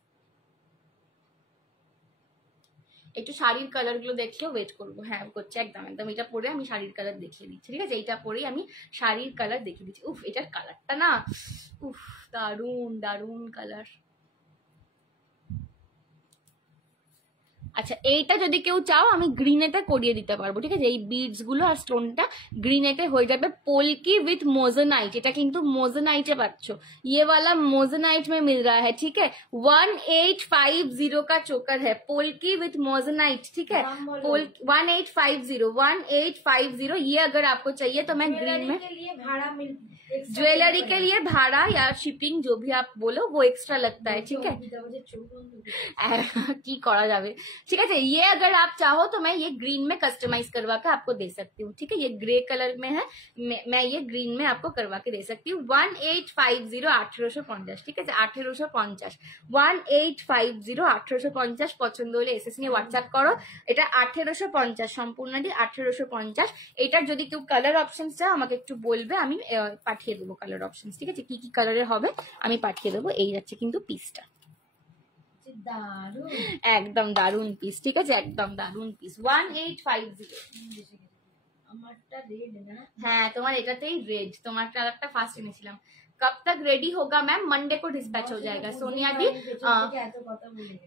একটু শাড়ির কালার গুলো দেখলেও ওয়েট করবো। হ্যাঁ করছে, একদম একদম এটা পরে আমি শাড়ির কালার দেখিয়ে দিচ্ছি। ঠিক আছে, এইটা পরেই আমি শাড়ির কালার দেখিয়ে দিচ্ছি। উফ, এটার কালারটা না উফ দারুন দারুন কালার। আচ্ছা, এইটা যদি কেউ চাও আমি গ্রিনেতে করিয়ে দিতে পারবো। ঠিক আছে, এই বিডস গুলো আর স্টোনটা গ্রিনেতে হয়ে যাবে। पोल्की विथ मोजोनाइट, এটা কিন্তু मोजोनाइटे পাচ্ছ, ये वाला मोजोनाइट में मिल रहा है। ठीक है, 1850 का चोकर है, पोल्की विथ मोजोनाइट। ठीक है, 1850 ये अगर आपको चाहिए तो मैं ग्रीन में, ज्वेलरी के लिए भाड़ा या शिपिंग जो भी आप बोलो वो एक्स्ट्रा लगता है। ठीक है, की करा जावे। ठीक है, ये अगर आप चाहो तो मैं ये ग्रीन में कस्टमाइज करवा के आपको दे सकती हूँ। ठीक है, ये ग्रे कलर में है, मैं ये ग्रीन में आपको करवा के दे सकती हूँ। 1850 1850। ठीक है, 1850 1850 1850। পছন্দ হলে এসএস নিয়ে হোয়াটসঅ্যাপ করো। এটা 1850 সম্পূর্ণ দিয়ে 1850। এটার যদি কেউ কালার অপশন চাও আমাকে একটু বলবে, আমি পাঠিয়ে দেবো কালার অপশন। ঠিক আছে, কি কি কালারের হবে আমি পাঠিয়ে দেবো। এই যাচ্ছে কিন্তু পিসটা, একদম দারুন পিস। ঠিক আছে, একদম দারুন পিস। 1850। আমারটা রেড না, হ্যাঁ তোমার এটাতেই রেড, তোমার কালারটা ফার্স্ট এনেছিলাম। कब तक रेडी होगा मैम? मंडे को डिस्पैच हो जाएगा सोनिया दी।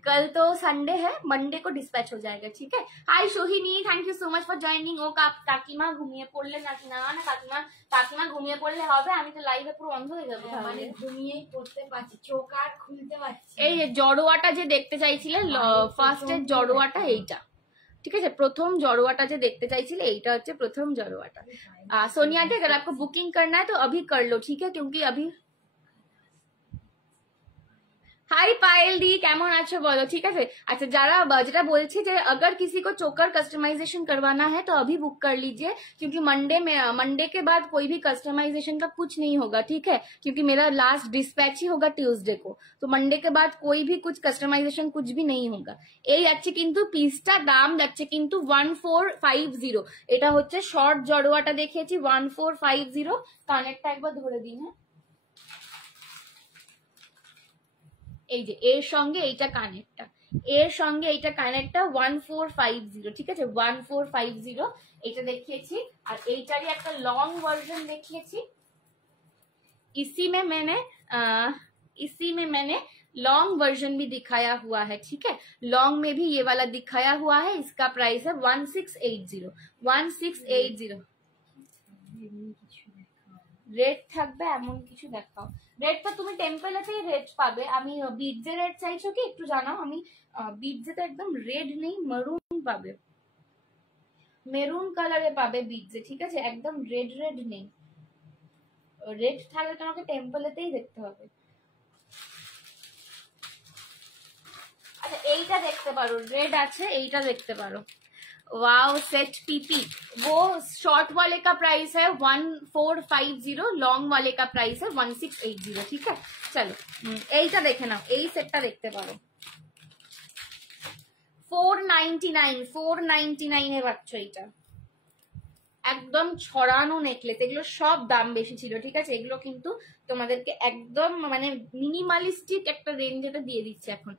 कल तो संडे है, मंडे को डिस्पैच हो जाएगा। ठीक है, hi Sohini, thank you so much for joining. ও কাকিমা ঘুমিয়ে পড়লে নাকি? না না কাকিমা ঘুমিয়ে পড়লে হবে, আমি তো লাইভে পুরো অন্ধ হয়ে যাবো। মানে ঘুমিয়েই পড়তে পারছি, চোখ আর খুলতে পারছি। এই যে জড়োয়াটা যে দেখতে চাইছিলে, ফার্স্টের জড়োয়াটা এইটা। ठीक है, प्रथम जड़ुआटा जो देखते चाहिए এইটা হচ্ছে প্রথম জড়ুয়াটা। सोनिया दी, अगर आपको बुकिंग करना है तो अभी कर लो। ठीक है, क्योंकि अभी हाई पायल दी কেমন আছো বলো। ঠিক আছে, अच्छा যারা যেটা বলছে যে अगर किसी को चोकर कस्टमाइजेशन करवाना है तो अभी बुक कर लीजिए, क्योंकि मंडे के बाद कोई भी कस्टमाइजेशन का कुछ नहीं होगा। ठीक है, क्योंकि मेरा लास्ट डिस्पैच ही होगा ट्यूसडे को, तो मंडे के बाद कोई भी कुछ कस्टमाइजेशन कुछ भी नहीं होगा। এই যাচ্ছে কিন্তু পিসটা, দাম যাচ্ছে কিন্তু 1450। এটা হচ্ছে শর্ট জড়োয়াটা দেখিয়েছি 1450। কানেরটা একবার ধরে দিন। হ্যাঁ, এই যে এর সঙ্গে এইটা কানেরটা, এর সঙ্গে এইটা কানেরটা 1450। ঠিক আছে, 1450 এটা দেখিয়েছি। আর এইটারই একটা লং ভার্সন দেখিয়েছি, इसी में मैंने लॉन्ग वर्जन भी दिखाया हुआ है, ठीक है। लॉन्ग में भी ये वाला दिखाया हुआ है, इसका प्राइस है 1680 1680। রেট থাকবে এমন কিছু দেখাও। রেটটা তুমি টেম্পলেতেই রেট পাবে। আমি বিটজে রেট চাইছো কি একটু জানাও। আমি বিটজে তো একদম রেড নেই, মেরুন পাবে, মেরুন কালারে পাবে বিটজে, ঠিক আছে। একদম রেড রেড নেই। রেড থাকলে তোমাকে টেম্পলেতেই দেখতে হবে। আচ্ছা এইটা দেখতে পারো, রেড আছে, এইটা দেখতে পারো। वाओ सेट पीपी, वो शॉर्ट वाले का प्राइस है 1450, लॉन्ग वाले का प्राइस है 1680, ठीक है। चलो এইটা দেখে নাও, এই সেটটা দেখতে পারো। 499 এ পাচ্ছ এইটা। একদম ছড়ানো নেকলেস, এগুলো সব দাম বেশি ছিল, ঠিক আছে। এগুলো কিন্তু তোমাদেরকে একদম মানে মিনিমালিস্টিক একটা রেঞ্জে দিয়ে দিচ্ছে এখন।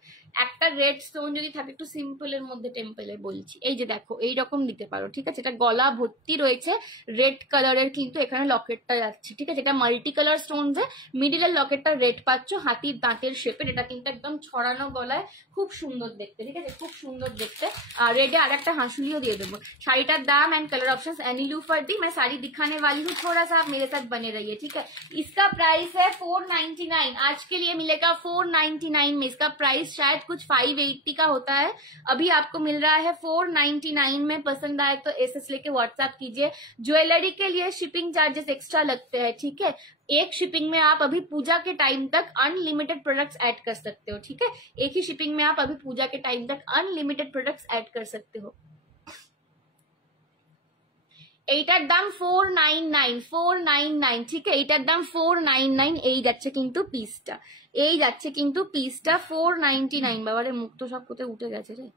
একটা রেড স্টোন যদি থাকে একটু সিম্পলের মধ্যে টেম্পলে বলছি, এই যে দেখো এইরকম দিতে পারো, ঠিক আছে। এটা গলা ভর্তি রয়েছে রেড কালারের, কিন্তু এখানে লকেটটা যাচ্ছে, ঠিক আছে। এটা মাল্টি কালার স্টোনসে মিডিলের লকেটটা রেড পাচ্ছ, হাতির দাঁতের শেপের। এটা কিন্তু একদম ছড়ানো গলায়, খুব সুন্দর দেখতে, ঠিক আছে, খুব সুন্দর দেখতে। আর রেডে আর একটা হাঁসুলিও দিয়ে দেবো। শাড়িটার দাম एंड कलर ऑप्शन एनीलूफर दी। मैं साड़ी दिखाने वाली हूँ, थोड़ा सा आप मेरे साथ बने रहिए, ठीक है। इसका प्राइस है 499, आज के लिए मिलेगा 499 में। इसका प्राइस शायद कुछ 580 का होता है, अभी आपको मिल रहा है 499 में। पसंद आए तो एसएस लेके व्हाट्सएप कीजिए। ज्वेलरी के लिए शिपिंग चार्जेस एक्स्ट्रा लगते हैं, ठीक है। एक शिपिंग में आप अभी पूजा के टाइम तक अनलिमिटेड प्रोडक्ट्स ऐड कर सकते हो, ठीक है। एक ही शिपिंग में आप अभी पूजा के टाइम तक अनलिमिटेड प्रोडक्ट्स ऐड कर सकते हो। এইটার দাম 499, ঠিক আছে। এইটার দাম 499, এই যাচ্ছে কিন্তু পিসটা, এই যাচ্ছে কিন্তু পিসটা 499। বাবারে মুখ তো সব কোথায় উঠে গেছে রে।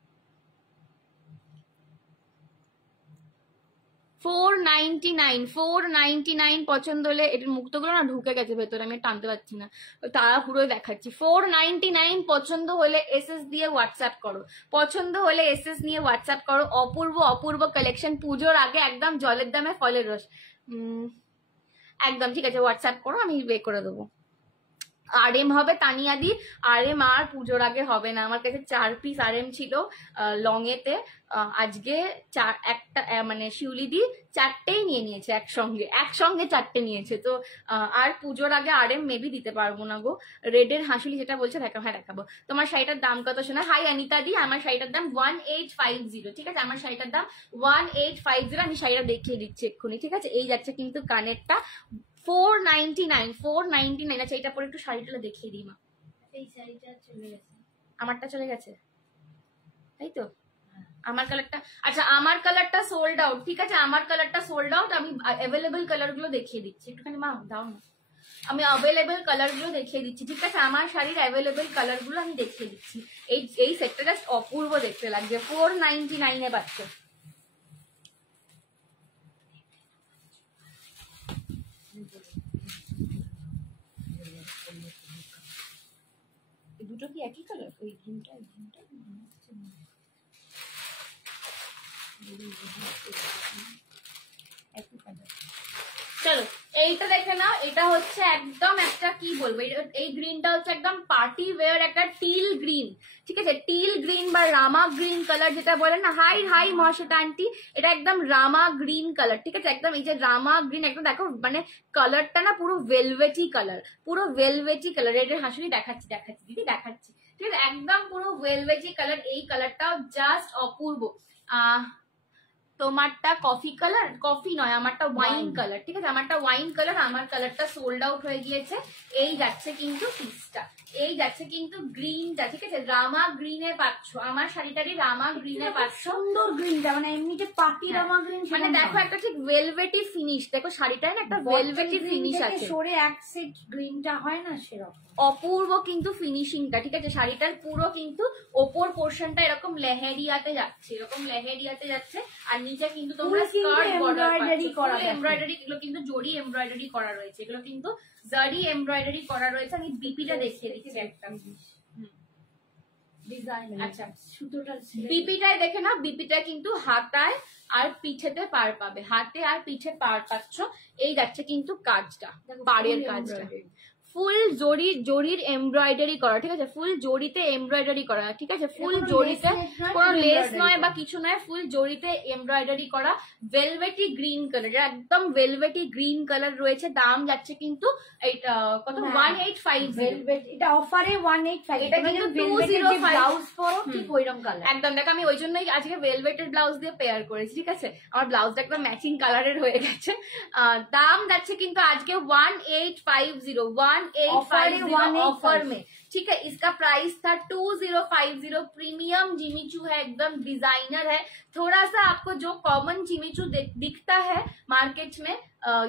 499 পছন্দ হলে, এটার মুক্তগুলো না ঢুকে গেছে ভেতরে, আমি টানতে পারছি না, তারা পুরো দেখাচ্ছি। 499 পছন্দ হলে এসএস দিয়ে হোয়াটসঅ্যাপ করো, পছন্দ হলে এসএস নিয়ে হোয়াটসঅ্যাপ করো। অপূর্ব অপূর্ব কালেকশন, পুজোর আগে একদম জলের দামে ফলের রস, একদম ঠিক আছে। হোয়াটসঅ্যাপ করো, আমি বে করে দেবো। আরএম হবে তানিয়াদি, আরএম আর পুজোর আগে হবে না। আমার কাছে 4 পিস আরএম ছিল লং এতে, আজকে একটা মানে শিউলিদি 4টেই নিয়ে নিয়েছে একসঙ্গে 4টে নিয়েছে। তো আর পুজোর আগে আরএম মেবি দিতে পারবো না গো। রেডের হাঁসুলি যেটা বলছে দেখাবো, হ্যাঁ দেখাবো। তোমার শাড়িটার দাম কত শোনা? হাই অনিতা দি, আমার শাড়িটার দাম 1850, ঠিক আছে। আমার শাড়িটার দাম 1850, আমি শাড়িটা দেখিয়ে দিচ্ছি এক্ষুনি, ঠিক আছে। এই যাচ্ছে কিন্তু কানেরটা 499। আচ্ছা এটা পরে একটু শাড়িটা দেখিয়ে দিই মা। এই শাড়িটা চলে গেছে, আমারটা চলে গেছে, তাই তো। আমার কালারটা, আচ্ছা আমার কালারটা সোল্ড আউট, ঠিক আছে। আমার কালারটা সোল্ড আউট। আমি অ্যাভেলেবল কালার গুলো দেখিয়ে দিচ্ছি, একটুখানি মা দাও না। আমি অ্যাভেলেবল কালার গুলো দেখিয়ে দিচ্ছি, ঠিক আছে। আমার শাড়ির অ্যাভেলেবল কালার গুলো আমি দেখিয়ে দিচ্ছি। এই সেটটা জাস্ট অপূর্ব দেখতে লাগছে। 499 এ পাচ্ছে। দুটো কি একই কালার? ওই গ্রিনটা একই কালার। চলো এইটা দেখে নাও, এটা হচ্ছে একদম একটা কি বলবো, এই গ্রিনটা হচ্ছে একদম পার্টি ওয়্যার একটা টিল গ্রিন, ঠিক আছে। টিল গ্রিন বা রামা গ্রিন কালার যেটা বলে না। হাই মহাশ্বেতা আন্টি, এটা একদম রামা গ্রিন কালার, ঠিক আছে। একদম এই যে রামা গ্রিন, একদম দেখো মানে কালারটা না পুরো ভেলভেটি কালার, পুরো ভেলভেটি কালার। রেডের হাঁসুলি দেখাচ্ছি দিদি দেখাচ্ছি, ঠিক আছে। একদম পুরো ভেলভেটি কালার। এই কালারটাও জাস্ট অপূর্ব। তোমারটা কফি কালার, কফি নয় আমারটা ওয়াইন কালার, ঠিক আছে। আমারটা ওয়াইন কালার, আমার কালারটা সোল্ড আউট হয়ে গিয়েছে। এই যাচ্ছে কিন্তু পিসটা, এই যাচ্ছে কিন্তু গ্রিনটা, ঠিক আছে। রামা গ্রিনে পাচ্ছ, আমার শাড়িটারই রামা গ্রিনে পাচ্ছ। সুন্দর গ্রিনটা, মানে এমনিতে পার্টি রামা গ্রিন, মানে দেখো একটা ঠিক ভেলভেটি ফিনিশ, দেখো শাড়িটায় না একটা ভেলভেটি ফিনিশ আছে। সরে এক সেট গ্রিনটা হয় না সেরকম অপূর্ব কিন্তু ফিনিশিংটা, ঠিক আছে। শাড়িটার পুরো কিন্তু ওপর পোর্শনটা এরকম লেহেরিয়াতে যাচ্ছে, এরকম লেহেরিয়াতে যাচ্ছে। আর নিচে কিন্তু তোমরা স্কার্ট বর্ডার করা, এমব্রয়ডারি, এগুলো কিন্তু জরি এমব্রয়ডারি করা রয়েছে, এগুলো কিন্তু জারি এমব্রয়ডারি করা রয়েছে। আমি বিপিটা দেখিয়ে দিচ্ছি একটা, ডিজাইন। আচ্ছা, সুতোটা বিপিটায় দেখে না, বিপিটা কিন্তু হাতায় আর পিঠেতে পার পাবে, হাতে আর পিঠে পার পাচ্ছ। এই যাচ্ছে কিন্তু কাজটা, পাড়ের কাজটা ফুল জরির এমব্রয়ডারি করা, ঠিক আছে, ফুল জরিতে এমব্রয়ডারি করা, ঠিক আছে, ফুল জরিতে কোনো লেস নয় বা কিছু নয়, ফুল জরিতে এমব্রয়ডারি করা, ভেলভেটি গ্রিন কালার, একদম ভেলভেটি গ্রিন কালার রয়েছে। দাম যাচ্ছে কিন্তু এটা কত, 1850। এটা অফারে 185। এটা কিন্তু 205 ব্লাউজ পরো ঠিক ওইরকম কালার একদম। দেখো আমি ওই জন্যই আজকে ভেলভেটের ব্লাউজ দিয়ে পেয়ার করেছি, ঠিক আছে, আমার ব্লাউজটা একদম ম্যাচিং কালারের হয়ে গেছে। দাম যাচ্ছে কিন্তু আজকে 1850, 1850 ऑफर में, ठीक है। इसका प्राइस था 2050। प्रीमियम जिमीचू है, एकदम डिजाइनर है। थोड़ा सा आपको जो कॉमन जिमीचू दिखता है मार्केट में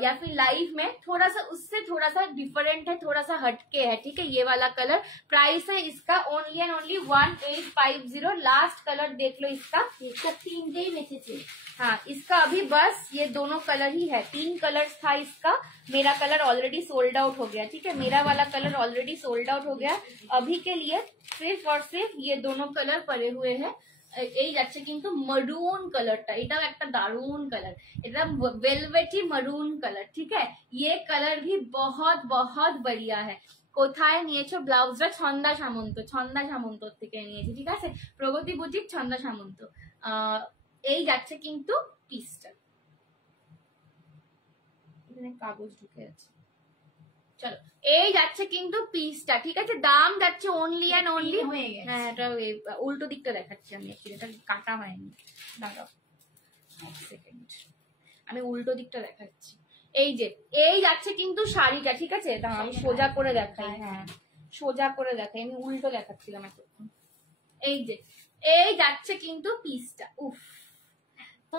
या फिर लाइव में, थोड़ा सा उससे थोड़ा सा डिफरेंट है, थोड़ा सा हटके है, ठीक है। ये वाला कलर प्राइस है इसका only and only 1850। Last colour देख लो इसका 3 बेचेছে। हाँ, इसका अभी बस ये दोनों कलर ही है, 3 कलर्स था इसका। मेरा कलर ऑलरेडी सोल्ड आउट हो गया, ठीक है, मेरा वाला कलर ऑलरेडी सोल्ड आउट हो गया। अभी के लिए सिर्फ और सिर्फ ये दोनों कलर पड़े हुए हैं। এই যাচ্ছে কিন্তু मरून कलरটা, এটাও একটা দারুন কালার, এটা वेलवेटी मरून कलर, ठीक है। ये कलर भी बहुत बहुत बढ़िया है। কোথায় নিয়েছো ব্লাউজটা? ছন্দা সামন্ত থেকে নিয়েছি, ঠিক আছে, প্রগতি বুটিক ছন্দা সামন্ত। এই যাচ্ছে কিন্তু পিসটা, এখানে কাগজ ঢুকে আছে। চলো, এই যাচ্ছে কিন্তু পিসটা, ঠিক আছে। দাম যাচ্ছে অনলি এন্ড অনলি, হ্যাঁ এটা উল্টো দিকটা দেখাচ্ছি আমি, এটা কাটা হয়নি, দাঁড়াও এক সেকেন্ড, আমি উল্টো দিকটা দেখাচ্ছি। এই যে এই যাচ্ছে কিন্তু শাড়িটা, ঠিক আছে, দাঁড়াও আমি সোজা করে দেখাই, হ্যাঁ সোজা করে দেখাই, আমি উল্টো দেখাচ্ছিলাম এতক্ষণ। এই যে এই যাচ্ছে কিন্তু পিসটা, উফ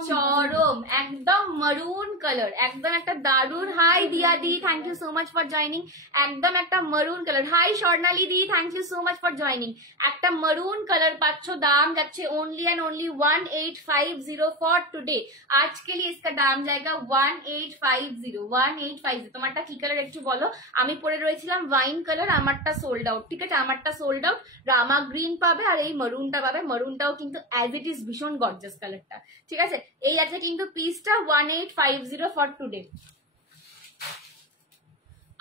চরম একদম মারুন কালার, একদম একটা দারুন। হাই দিয়া দি, thank you so much for joining. একদম একটা মারুন কালার। হাই স্বর্ণালী দি, thank you so much for joining. একটা মারুন কালার পাচ্ছ, দাম যাচ্ছে only and only 1850 for today. आज के लिए इसका दाम जाएगा 1850। তোমারটা কি কালার একটু বলো? আমি পরে রয়েছিলাম ওয়াইন কালার, আমারটা সোল্ড আউট, ঠিক আছে, আমারটা সোল্ড আউট। রামা গ্রিন পাবে আর এই মারুনটা পাবে, মারুনটাও কিন্তু অ্যাজ ইট ইজ ভীষণ গর্জাস কালারটা, ঠিক আছে। এই আছে কিন্তু পিসটা 1850 ফর টুডে।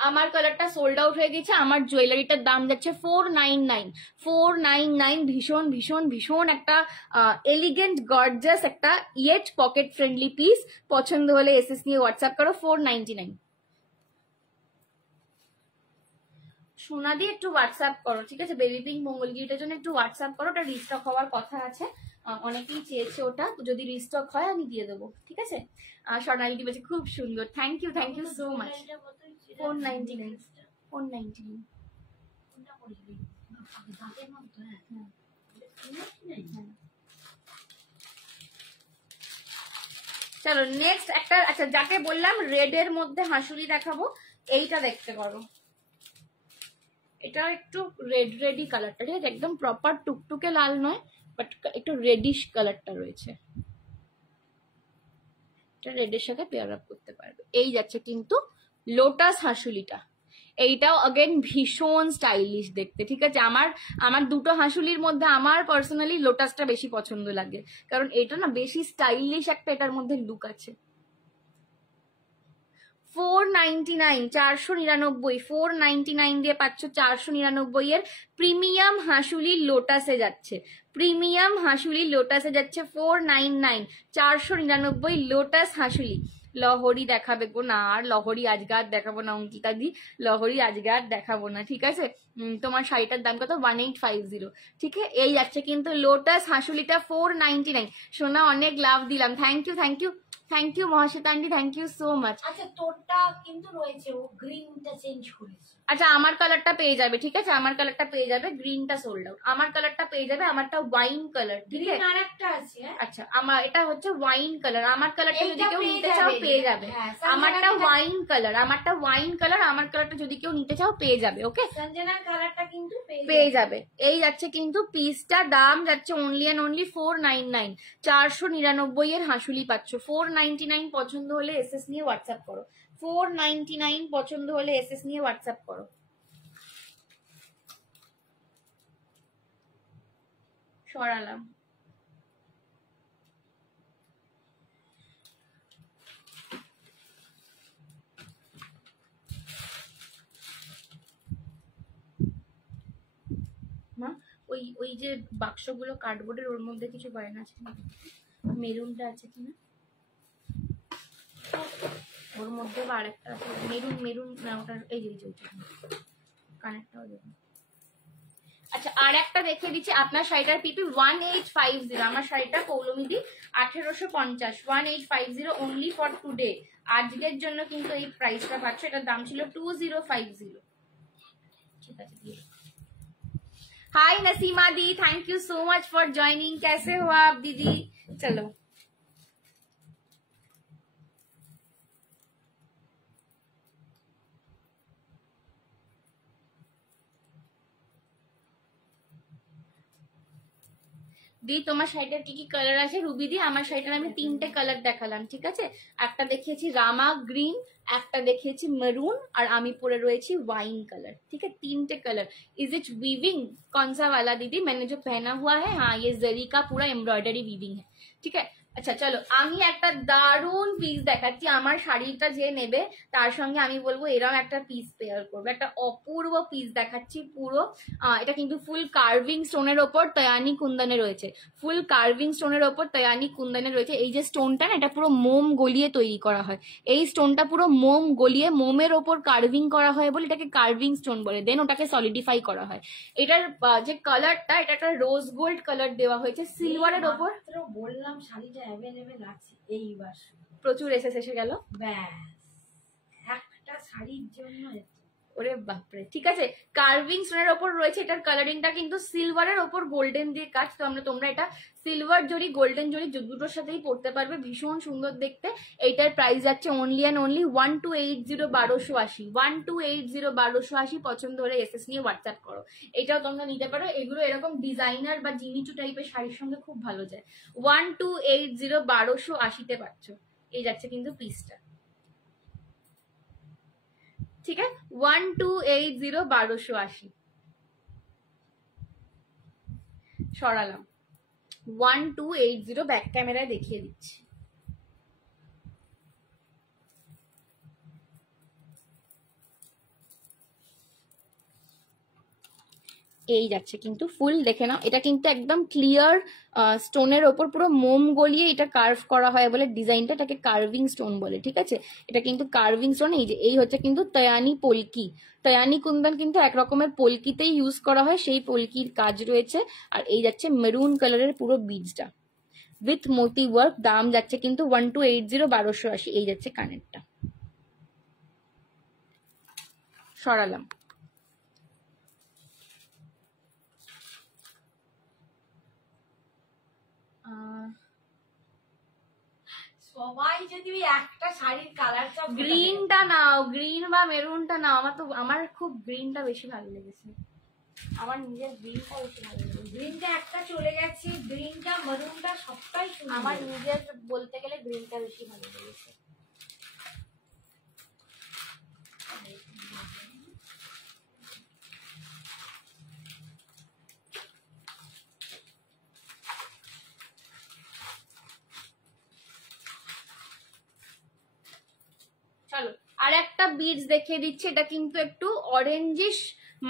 আমার কালারটা সোল্ড আউট হয়ে গেছে। আমার জুয়েলারিটার দাম যাচ্ছে 499। ভীষণ ভীষণ ভীষণ একটা এলিগেন্ট গর্জাস একটা ইয়েট পকেট ফ্রেন্ডলি পিস। পছন্দ হলে এসএস নিয়ে হোয়াটসঅ্যাপ করো 499। সোনা দিয়ে একটু হোয়াটসঅ্যাপ করো, ঠিক আছে, বেবি পিঙ্ক মঙ্গলগিরিটার জন্য একটু হোয়াটসঅ্যাপ করো, ওটা রিস্টক হওয়ার কথা আছে, অনেকেই চেয়েছে ওটা, যদি রিস্টক হয় আমি দিয়ে দেবো, ঠিক আছে। স্বর্ণালী বলছে খুব সুন্দর, থ্যাংক ইউ সো মাচ। 499। চলো নেক্সট একটা, আচ্ছা যাকে বললাম রেড এর মধ্যে হাঁসুলি দেখাবো, এইটা দেখতে পারো। এটা একটু রেডি কালারটা, ঠিক আছে, একদম প্রপার টুকটুকে লাল নয়, বাট একটু রেডিশ কালারটা রয়েছে, এটা রেডের সাথে পেয়ার আপ করতে পারবে। এই যাচ্ছে কিন্তু লোটাস হাঁসুলিটা, এইটাও अगेन ভীষণ স্টাইলিশ দেখতে, ঠিক আছে। আমার দুটো হাঁসুলির মধ্যে আমার পার্সোনালি লোটাসটা বেশি পছন্দ লাগে, কারণ এটা না বেশি স্টাইলিশ একটা এটার মধ্যে লুক আছে। 499, 499, 499 দিয়ে পাচ্ছ 499 এর প্রিমিয়াম হাঁসুলি লোটাসে যাচ্ছে, প্রিমিয়াম হাঁসুলি লোটাসে যাচ্ছে 499, 499 লোটাস হাঁসুলি। লহরি দেখাবে গো না, আর লহরি আজকে আর দেখাবো না অঙ্কিতা দি, লহরি আজকে আর দেখাবো না, ঠিক আছে। তোমার শাড়িটার দাম কত? 1850, ঠিক আছে। এই যাচ্ছে কিন্তু লোটাস হাঁসুলিটা 499। সোনা অনেক লাভ দিলাম, থ্যাংক ইউ মহাশ্বেতান্ডি, থ্যাংক ইউ সো মাচ। আচ্ছা তোরটা কিন্তু রয়েছে, ও গ্রিনটা চেঞ্জ করেছে। আচ্ছা আমার কালারটা পেয়ে যাবে, ঠিক আছে, আমার কালারটা পেয়ে যাবে, গ্রিনটা সোল্ড আউট, আমার কালারটা পেয়ে যাবে, আমারটা ওয়াইন কালার, ঠিক আছে। আর একটা আছে, আচ্ছা আমার এটা হচ্ছে ওয়াইন কালার, আমার কালারটা যদি কেউ নিতে চাও পেয়ে যাবে, আমারটা ওয়াইন কালার, আমারটা ওয়াইন কালার, আমার কালারটা যদি কেউ নিতে চাও পেয়ে যাবে, ওকে। সঞ্জনার কালারটা কিন্তু পেয়ে যাবে। এই যাচ্ছে কিন্তু পিসটা, দাম যাচ্ছে অনলি এন্ড অনলি 499, 499 এর হাঁসুলি পাচ্ছ। 499 পছন্দ হলে এসএস নিয়ে হোয়াটসঅ্যাপ করো, 499 পছন্দ হলে এসএস নিয়ে হোয়াটসঅ্যাপ করো। সরালাম। মা ওই ওই যে বাক্সগুলো কার্ডবোর্ডের, ওর মধ্যে কিছু বায়না আছে না? মেরুনটা আছে কিনা ওর মধ্যে, বা আরেকটা আছে মেরুন, মেরুন না ওটা, এই যে কানেরটাও দেখুন। আচ্ছা আর একটা দেখিয়ে দিচ্ছি আপনার শাড়িটার পিপি 1850, আমার শাড়িটা পৌলমিদি 1850, 1850 অনলি ফর টুডে। আজকের জন্য কিন্তু এই প্রাইসটা পাচ্ছ, এটার দাম ছিল 2050। ঠিক আছে দিয়ে। हाय नसीमा दी, thank you so much for joining. कैसे हो आप दीदी? चलो দি তোমার শাড়িটার কি কি কালার আছে? রুবি দি আমার শাড়িটার আমি 3টে কালার দেখালাম, ঠিক আছে? একটা দেখিয়েছি রামা গ্রিন, একটা দেখিয়েছি মেরুন, আর আমি পরে রয়েছি वाइन कलर। ठीक है 3টে कलर। Is it weaving? कौन सा वाला दीदी? मैंने जो पहना हुआ है, हाँ ये जरी का पूरा एम्ब्रॉयडरी वीविंग है। ठीक है আচ্ছা চলো আমি একটা দারুন পিস দেখাচ্ছি। আমার শাড়িটা যে নেবে তার সঙ্গে আমি বলবো এরকম একটা পিস পেয়ার করবে। একটা অপূর্ব পিস দেখাচ্ছি পুরো। এটা কিন্তু ফুল কার্ভিং স্টোনের ওপর তয়ানি কুন্দনে রয়েছে, ফুল কার্ভিং স্টোনের ওপর তয়ানি কুন্দনে রয়েছে। এই যে স্টোনটা না, এটা পুরো মোম গলিয়ে তৈরি করা হয়। এই স্টোনটা পুরো মোম গলিয়ে মোমের ওপর কার্ভিং করা হয় বলে এটাকে কার্ভিং স্টোন বলে, দেন ওটাকে সলিডিফাই করা হয়। এটার যে কালারটা, এটা একটা রোজ গোল্ড কালার দেওয়া হয়েছে সিলভারের ওপর। বললাম শাড়িটা অ্যাভেলেবেল আছে, এইবার প্রচুর এসে গেল, ব্যাস একটা শাড়ির জন্য। ওরে বাপরে। ঠিক আছে কার্ভিং স্টোনের ওপর রয়েছে। এটার কালারিংটা কিন্তু সিলভারের ওপর গোল্ডেন দিয়ে কাজ, তো তোমরা এটা সিলভার জরি গোল্ডেন জরি দুটোর সাথেই পড়তে পারবে, ভীষণ সুন্দর দেখতে। এইটার প্রাইস যাচ্ছে অনলি অ্যান্ড অনলি 1280, 1280, 1280, 1280। পছন্দ হলে এসএস নিয়ে হোয়াটসঅ্যাপ করো, এটাও তোমরা নিতে পারো। এগুলো এরকম ডিজাইনার বা জিমিচু টাইপের শাড়ির সঙ্গে খুব ভালো যায়। 1280, 1280তে পাচ্ছ। এই যাচ্ছে কিন্তু পিসটা, ঠিক আছে 1280, 1280। সরালাম 1280, ব্যাক ক্যামেরায় দেখিয়ে দিচ্ছি। এই যাচ্ছে কিন্তু ফুল, দেখে নাও। এটা কিন্তু একদম ক্লিয়ার স্টোনের ওপর পুরো মোম গলিয়ে এটা কার্ভ করা হয় বলে ডিজাইনটা, এটাকে কার্ভিং স্টোন বলে। ঠিক আছে এটা কিন্তু কার্ভিং স্টোন। এই যে এই হচ্ছে কিন্তু তয়ানি পলকি, তয়ানি কুন্দন কিন্তু এক রকমের পলকিতেই ইউজ করা হয়, সেই পলকির কাজ রয়েছে। আর এই যাচ্ছে মেরুন কালারের পুরো বিজটা উইথ মোতি ওয়ার্ক। দাম যাচ্ছে কিন্তু 1280, 1280। এই যাচ্ছে কানেরটা। সরালাম। সবাই যদি ওই একটা শাড়ির কালারটা গ্রিনটা নাও, গ্রিন বা মেরুনটা নাও। আমার খুব গ্রিনটা বেশি ভালো লেগেছে, আমার নিজের গ্রিনটা বেশি ভালো লেগেছে। গ্রিনটা একটা চলে গেছে, গ্রিনটা মেরুনটা সবটাই সুন্দর। আমার নিজের বলতে গেলে গ্রিনটা বেশি ভালো লেগেছে। চলো আর একটা বিডস দেখিয়ে দিচ্ছি। এটা কিন্তু একটু অরেঞ্জিশ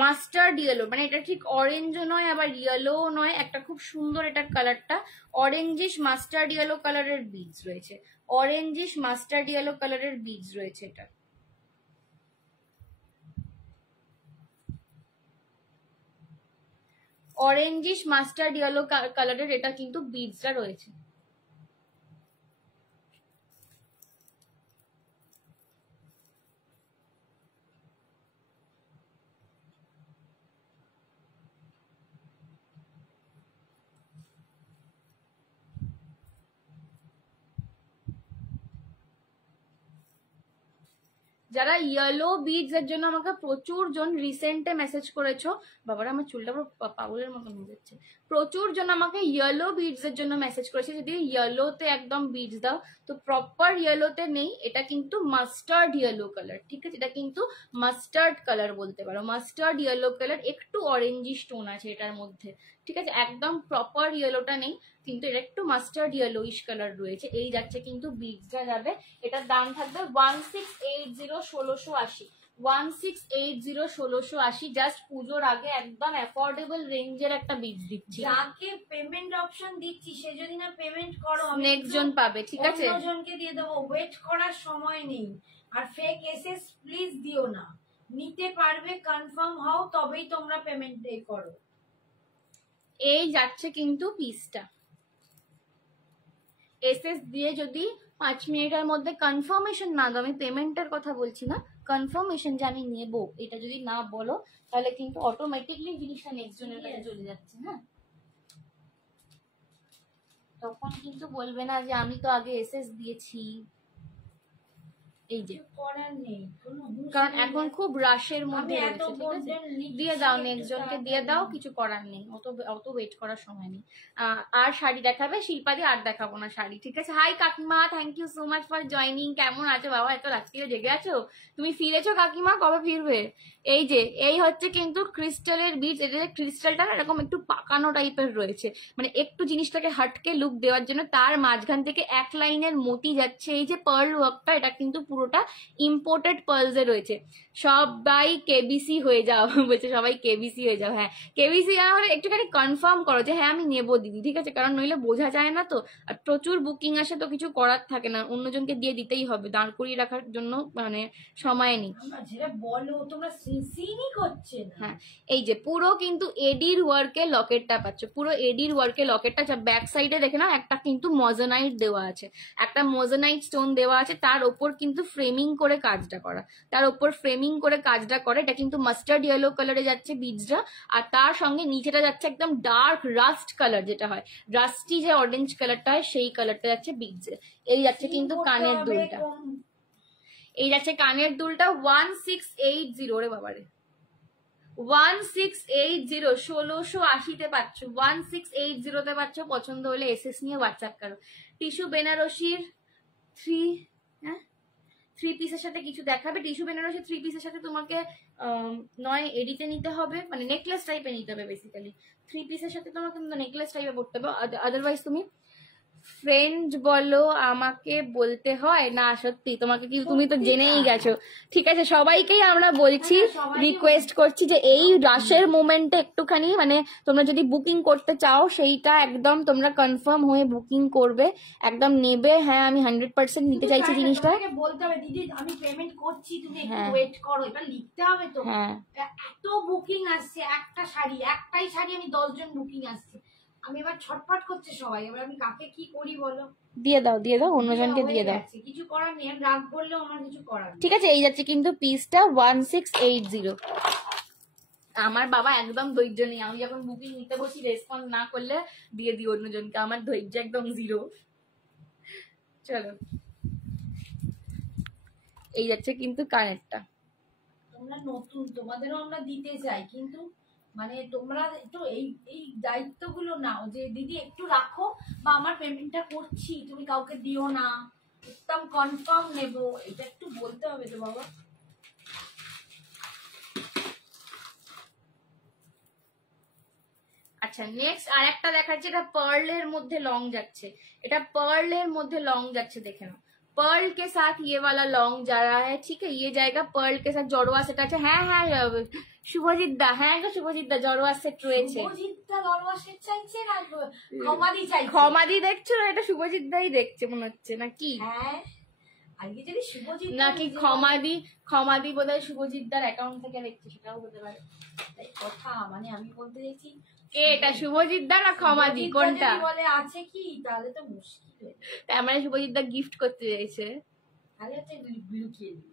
মাস্টার্ড ইয়েলো, মানে এটা ঠিক অরেঞ্জও নয় আবার ইয়েলো নয়, একটা খুব সুন্দর এটার কালারটা। অরেঞ্জিশ মাস্টার্ড ইয়েলো কালারের বিডস রয়েছে, অরেঞ্জিশ মাস্টার্ড ইয়েলো কালারের বিডস রয়েছে। এটা অরেঞ্জিশ মাস্টার্ড ইয়েলো কালারের এটা কিন্তু বিডসটা রয়েছে। যারা ইয়েলো বিডস এর জন্য আমাকে প্রচুর জন রিসেন্টে মেসেজ করেছো, বাবারা আমার চুলটা পুরো পাগলের মতন হয়ে যাচ্ছে, প্রচুর জন আমাকে ইয়েলো বিডস এর জন্য মেসেজ করেছে যদি ইয়েলোতে একদম বিডস দাও, তো প্রপার ইয়েলোতে নেই, এটা কিন্তু মাস্টার্ড ইয়েলো কালার, ঠিক আছে, এটা কিন্তু মাস্টার্ড কালার বলতে পারো, মাস্টার্ড ইয়েলো কালার, একটু অরেঞ্জি স্টোন আছে এটার মধ্যে, ঠিক আছে, একদম প্রপার ইয়েলোটা নেই, কিন্তু এটা একটু মাস্টার্ড ইয়েলোইশ কালার রয়েছে। এই যাচ্ছে কিন্তু বিডসটা যাবে, এটার দাম থাকবে 1680 1680, 1680 1680, জাস্ট পুজোর আগে একদম অ্যাফোর্ডেবল রেঞ্জের একটা বিডস দিচ্ছি। যাকে পেমেন্ট অপশন দিচ্ছি সে যদি না পেমেন্ট করো নেক্সট জন পাবে, ঠিক আছে, অন্যজনকে দিয়ে দেবো, ওয়েট করার সময় নেই। আর ফেক এসএস প্লিজ দিও না, নিতে পারবে কনফার্ম হও তবেই তোমরা পেমেন্ট পে করো। এই যাচ্ছে কিন্তু পিসটা, এসএস দিয়ে যদি 5 মিনিটের মধ্যে কনফার্মেশন না দাও, আমি পেমেন্টের কথা বলছি না, কনফার্মেশন যে আমি নেবো এটা যদি না বলো, তাহলে কিন্তু অটোমেটিকলি জিনিসটা নেক্সট জনের কাছে চলে যাচ্ছে, হ্যাঁ, তখন কিন্তু বলবে না যে আমি তো আগে এসএস দিয়েছি। এই যে করার নেই, কারণ এখন খুব রাশের মধ্যে রয়েছে, ঠিক আছে, দিয়ে দাও নেক্সট জনকে দিয়ে দাও, কিছু করার নেই, অত ওয়েট করার সময় নেই। আর শাড়ি দেখাবে শিল্পাদি, আর দেখাবো না শাড়ি, ঠিক আছে। হাই কাকিমা, thank you so much for joining. কেমন আছো বাবা, এত রাত্রিও জেগে আছো, তুমি ফিরেছো কাকিমা, কবে ফিরবে? এই যে এই হচ্ছে কিন্তু ক্রিস্টালের বিচ, এটা ক্রিস্টালটা না এরকম একটু পাকানো টাইপের রয়েছে, মানে একটু জিনিসটাকে হাটকে লুক দেওয়ার জন্য তার মাঝখান থেকে এক লাইনের মতি যাচ্ছে। এই যে পার্ল ওয়ার্কটা, এটা কিন্তু পুরোটা ইম্পোর্টেড পার্লস এ রয়েছে। সবাই কেবিসি হয়ে যাও বলছে, সবাই কেবিসি হয়ে যাও, হ্যাঁ কেবিসি হলে একটুখানি কনফার্ম করো যে হ্যাঁ আমি নেবো দিদি, ঠিক আছে, কারণ নইলে বোঝা যায় না তো, আর প্রচুর বুকিং আসে তো কিছু করার থাকে না, অন্যজনকে দিয়ে দিতেই হবে, দাঁড় করিয়ে রাখার জন্য মানে সময় নেই। যেটা বলো তোমরা সিনই করছে না। হ্যাঁ এই যে পুরো কিন্তু এডির ওয়ার্কে লকেটটা পাচ্ছ, পুরো এডির ওয়ার্কে লকেটটা, ব্যাক সাইডে দেখে না একটা কিন্তু মজেনাইট দেওয়া আছে, একটা মজেনাইট স্টোন দেওয়া আছে, তার ওপর কিন্তু ফ্রেমিং করে কাজটা করা, তার ওপর ফ্রেমিং করে কাজটা করে, এটা কিন্তু মাস্টার্ড ইয়েলো কালারে যাচ্ছে বিডসটা, আর তার সঙ্গে নিচেটা যাচ্ছে একদম ডার্ক রাস্ট কালার, যেটা হয় রাস্টি যে অরেঞ্জ কালারটা হয় সেই কালারটা যাচ্ছে বিডসে। এই যাচ্ছে কিন্তু কানের দুলটা, এই যাচ্ছে কানের দুলটা 1680, রে বাবারে 1680, 1680 পাচ্ছ, 1680 পাচ্ছ। পছন্দ হলে এসএস নিয়ে হোয়াটসঅ্যাপ করো। টিস্যু বেনারসির 3 পিসের সাথে কিছু দেখাবে, টিস্যু বেনারসি 3 পিসের সাথে তোমাকে নয় এডিতে নিতে হবে, মানে নেকলেস টাইপে নিতে হবে, বেসিক্যালি 3 পিসের সাথে তোমাকে নেকলেস টাইপে পড়তে হবে, আদারওয়াইজ তুমি ফ্রেন্ড বলো আমাকে বলতে হয় না, সত্যি তোমাকে কি, তুমি তো জেনেই গেছো, ঠিক আছে, সবাইকেই আমরা বলছি, রিকোয়েস্ট করছি যে এই রাশের মোমেন্টে একটুখানি মানে তোমরা যদি বুকিং করতে চাও সেইটা একদম তোমরা কনফার্ম হয়ে বুকিং করবে, একদম নেবে, হ্যাঁ আমি 100% নিতে চাইছি জিনিসটা, বলতে হবে দিদি আমি পেমেন্ট করছি, তুমি একটু ওয়েট করো, এটা লিখতে হবে তো। এত বুকিং আসছে, একটা শাড়ি, একটাই শাড়ি, আমি 10 জন বুকিং আসছে, আমি এবার ছটফট করছে সবাই, এবার আমি কাকে কি করি বলো? দিয়ে দাও অন্যজনকে দিয়ে দাও, কিছু করার নেই, রাগ করলেও আমার কিছু করার নেই, ঠিক আছে। এই যাচ্ছে কিন্তু পিসটা 1680। আমার বাবা একদম ধৈর্য নেই, আমি যখন বুকিং নিতে বসি রেসপন্স না করলে দিয়ে দিই অন্যজনকে, আমার ধৈর্য একদম 0। চলো এই যাচ্ছে কিন্তু কানেরটা, তোমরা নতুন, তোমাদেরও আমরা দিতে চাই, কিন্তু মানে তোমরা একটু এই দায়িত্বগুলো নাও যে দিদি একটু রাখো, বা আমার পেমেন্টটা করছি তুমি কাউকে দিও না, একদম কনফার্ম নেব, এটা একটু বলতে হবে তো বাবা। আচ্ছা নেক্সট আর একটা দেখাচ্ছে, এটা পার্লের মধ্যে লং যাচ্ছে, এটা পার্লের মধ্যে লং যাচ্ছে, দেখে নাও पर्ल के साथ ये वाला लॉन्ग जा रहा है, ठीक है, ये जाएगा पर्ल के साथ জড়োয়া সেট আছে, হ্যাঁ হ্যাঁ শুভজিৎ দা, হ্যাঁ গো শুভজিৎ দা জড়োয়া সেট রয়েছে, শুভজিৎ দা জড়োয়া সেট চাইছে না ক্ষমাদি চাইছে, ক্ষমাদি দেখছো, এটা শুভজিৎ দাই দেখছে মনে হচ্ছে নাকি? হ্যাঁ আজকে যদি শুভজিৎ নাকি ক্ষমাদি বোধহয় শুভজিৎ দার অ্যাকাউন্ট থেকে দেখছে, সেটাও হতে পারে। কথা মানে আমি বলতে চাইছি কে এটা, শুভজিৎ দা না ক্ষমাদি, কোনটা বলে আছে কি, তাহলে তো মুশকিল হয়ে যাবে, তার মানে শুভজিৎ দা গিফট করতে চাইছে, তাহলে হচ্ছে লুকিয়ে দিই।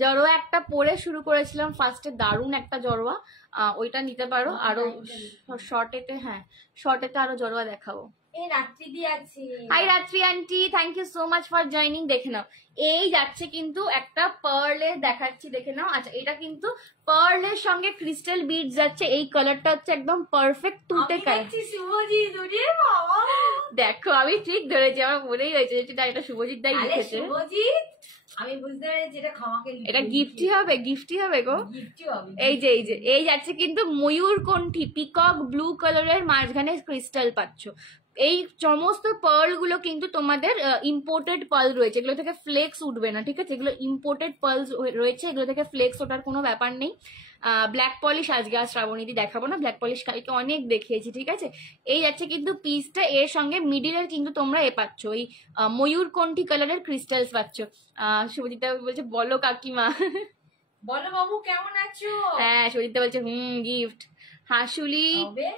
জড়োয়া একটা পরে শুরু করেছিলাম ফার্স্টে, দারুণ একটা জড়োয়া, ওইটা নিতে পারো, আরো শর্টেতে, হ্যাঁ শর্টেতে আরো জড়োয়া দেখাবো। এই রাত্রি দি আছে। Hi Ratri aunty, thank you so much for joining. দেখে নাও এই যাচ্ছে কিন্তু একটা পার্লের দেখাচ্ছি, দেখে নাও। আচ্ছা এটা কিন্তু পার্লের সঙ্গে ক্রিস্টাল বিড যাচ্ছে, এই কালারটা হচ্ছে একদম পারফেক্ট তুতে কালার। শুভজিৎ, ওরে বাবা দেখো আমি ঠিক ধরেছি, আমার মনেই হয়েছে যেটা এটা শুভজিৎ দাই লিখেছে। শুভজিৎ আমি বুঝতে পারছি এটা খামাকে এটা গিফটই হবে, গিফটই হবে গো। গিফটই হবে। এই যাচ্ছে কিন্তু ময়ূরকণ্ঠী পিকক ব্লু কালারের মাঝখানে ক্রিস্টাল পাচ্ছ। এই সমস্ত পার্ল গুলো কিন্তু তোমাদের ইম্পোর্টেড পার্ল রয়েছে, এগুলো থেকে ফ্লেক্স উঠবে না, ঠিক আছে? এগুলো ইম্পোর্টেড পার্ল রয়েছে, এগুলো থেকে ফ্লেক্স ওঠার কোনো ব্যাপার নেই। ব্ল্যাক পলিশ আজকে আর শ্রাবণীদি দেখাবো না, ব্ল্যাক পলিশ কালকে অনেক দেখিয়েছি, ঠিক আছে? এই যাচ্ছে কিন্তু পিসটা, এর সঙ্গে মিডিলের কিন্তু তোমরা পাচ্ছ ওই ময়ূরকণ্ঠী কালারের ক্রিস্টালস পাচ্ছ। শুভজিৎ বলছে বলো কাকিমা। বলো বাবু কেমন আছো? হ্যাঁ শুভজিৎ বলছে গিফট। হাসুলি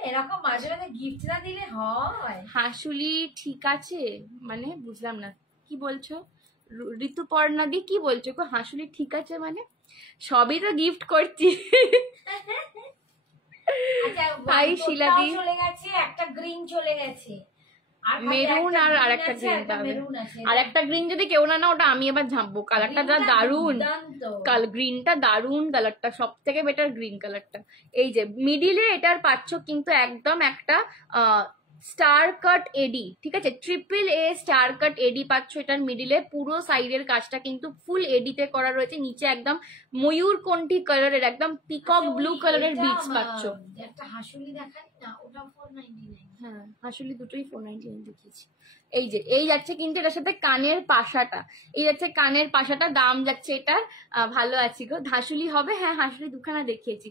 এরকম মাঝে মাঝে গিফট না দিলে হয়? হাসুলি ঠিক আছে মানে বুঝলাম না কি বলছো ঋতুপর্ণা দি, কি বলছো গো? হাসুলি ঠিক আছে মানে সবই তো গিফট করছি। তাই শিলাদি চলে গেছে, একটা গ্রিন চলে গেছে, মেরুন আর আরেকটা গ্রিন পাবে। আর একটা গ্রিন যদি কেউ না, ওটা আমি এবার ঝাঁপবো। কালারটা যা দারুন, গ্রিনটা দারুন, কালারটা সব থেকে বেটার গ্রিন কালারটা। এই যে মিডিলে এটার পাচ্ছ কিন্তু একদম একটা স্টার কাট এডি, ঠিক আছে? ট্রিপল এ স্টার কাট এডি পাচ্ছ এটার মিডিলে। পুরো সাইডের কাজটা কিন্তু ফুল এডিতে করা রয়েছে, নিচে একদম ময়ূরকণ্ঠী কালারের একদম পিকক ব্লু কালারের বিটস পাচ্ছ। একটা হাসুলি দেখাই না, ওটা 499। হ্যাঁ হাসুলি দুটোই 499 দেখিয়েছি। এই যাচ্ছে কিন্তু এটার সাথে কানের পাশাটা, এই যাচ্ছে কানের পাশাটা, দাম যাচ্ছে এটার। ভালো আছি গো। হাসুলি হবে? হ্যাঁ হাসুলি দুখানা দেখিয়েছি।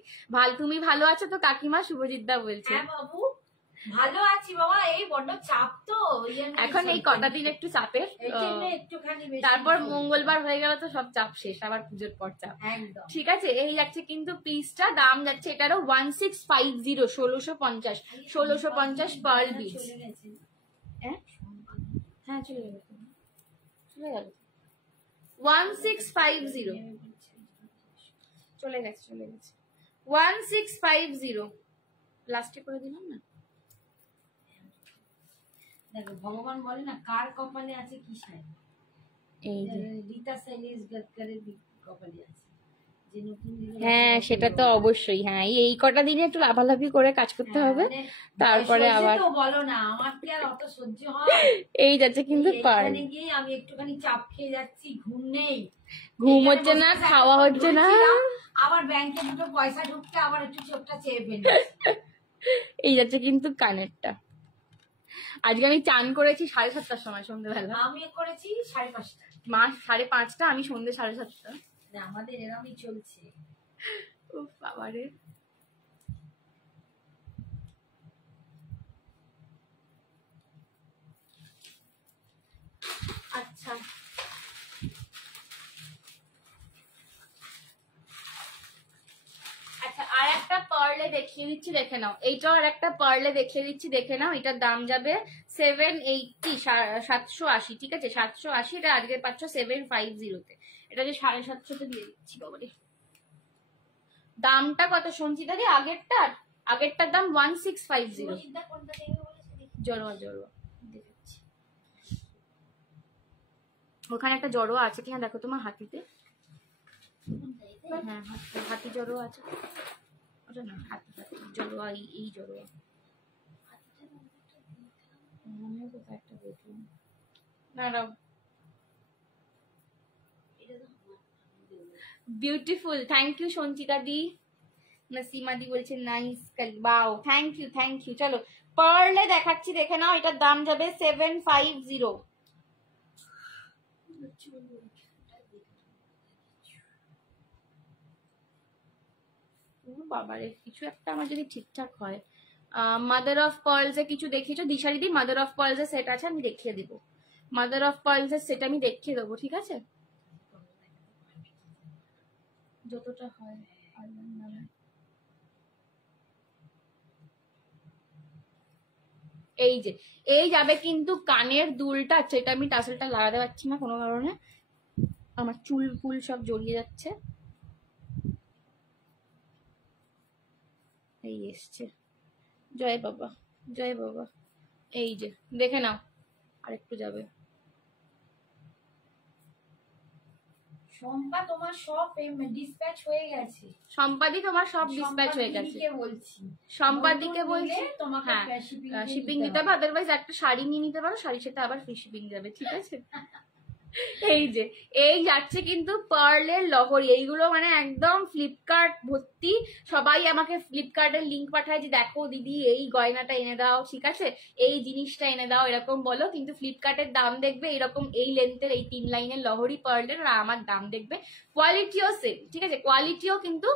তুমি ভালো আছো তো কাকিমা? শুভজিৎ দা বলছে। হ্যাঁ বাবু ভালো আছি বাবা, এই বড্ড চাপ তো এখন এই কটা দিন একটু চাপের, তারপর মঙ্গলবার হয়ে গেল তো সব চাপ শেষ, আবার পুজোর পর চাপ, ঠিক আছে? এই যাচ্ছে কিন্তু পিসটা, দাম যাচ্ছে এটারও 1650, 1650, 1650 পার্ল বিটস। হ্যাঁ চলে গেল, চলে গেল 1650, চলে গেছে 1650 লাস্টে করে দিলাম না। দেখো ভগবান বলে না কার কপালে আছে কি সাই, এই রীতা সেলিস গদকরের কপালে আছে যে নতুন দিন। হ্যাঁ সেটা তো অবশ্যই। হ্যাঁ এই কটা দিনে একটু লাভালাভি করে কাজ করতে হবে, তারপরে আবার তো বলো না, আমার কি আর অত সহ্য হয়? এই যাচ্ছে কিন্তু পার গিয়ে আমি একটুখানি চাপ খেয়ে যাচ্ছি, ঘুম নেই, ঘুম হচ্ছে না, খাওয়া হচ্ছে না, আবার ব্যাংকে দুটো পয়সা ঢুকতে আবার একটু চোখটা চেয়ে ফেলি। এই যাচ্ছে কিন্তু কানেরটা। আজকে আমি চান করেছি 7:30টার সময় সন্ধ্যেবেলা। আমি করেছি 5:30। মা 5:30, আমি সন্ধ্যে 7:30। আমাদের এরকমই চলছে। উফ বাবারে। আচ্ছা আর একটা পার্লে দেখিয়ে দিচ্ছি, দেখে নাও। এইটাও আর একটা পার্লে দেখিয়ে দিচ্ছি, দেখে নাও। এটার দাম যাবে 780, 780, ঠিক আছে? 780। এটা আজকে পাচ্ছ 750-তে। এটা যে 750-তে দিয়ে দিচ্ছি বাবারে। দামটা কত সঞ্চিতা দি? আগেরটার দাম 1650। জড়োয়া দেখাচ্ছি, ওখানে একটা জড়োয়া আছে কিনা দেখো তোমার হাতিতে। হ্যাঁ হাতি জড়োয়া আছে, ওটা না হাতি জড়োয়া, এই জড়োয়া একটা দেখলাম না। বিউটিফুল, থ্যাংক ইউ সঞ্চিতা দি। নাসিমা দি বলছে নাইস বাও, থ্যাংক ইউ। চলো পার্লে দেখাচ্ছি, দেখে নাও। এটার দাম যাবে 750। বাবারে কিছু একটা আমার যদি ঠিকঠাক হয়। মাদার অফ পার্লস এ কিছু দেখিয়েছো দিশারি দি? মাদার অফ পার্লস এর সেট আছে, আমি দেখিয়ে দিব। মাদার অফ পার্লস এর সেট আমি দেখিয়ে দেবো, ঠিক আছে? যতটা হয়। এই যাবে কিন্তু কানের দুলটা। আচ্ছা এটা আমি টাসেলটা লাগাতে পারছি না কোনো কারণে, আমার চুল ফুল সব জড়িয়ে যাচ্ছে। এই এসছে, জয় বাবা। এই যে দেখে নাও, আরেকটু যাবে। শম্পা তোমার সব ডিসপ্যাচ হয়ে গেছে। সম্পাদি তোমার সব ডিসপ্যাচ হয়ে গেছে। বলছি সম্পাদিকে বলছি তোমাকে শিপিং দিতে হবে, আদারওয়াইজ একটা শাড়ি নিয়ে নিতে পারো, শাড়ির সাথে আবার ফ্রি শিপিং যাবে, ঠিক আছে? এই যে এই যাচ্ছে কিন্তু পার্লের লহরি, এইগুলো মানে একদম ফ্লিপকার্ট ভর্তি। সবাই আমাকে ফ্লিপকার্টের লিঙ্ক পাঠায় যে দেখো দিদি এই গয়নাটা এনে দাও, ঠিক আছে, এই জিনিসটা এনে দাও, এরকম বলো। কিন্তু ফ্লিপকার্টের দাম দেখবে এরকম এই লেন্থের এই 3 লাইনের লহরি পার্লের, আর আমার দাম দেখবে কোয়ালিটিও সেম, ঠিক আছে? কোয়ালিটিও কিন্তু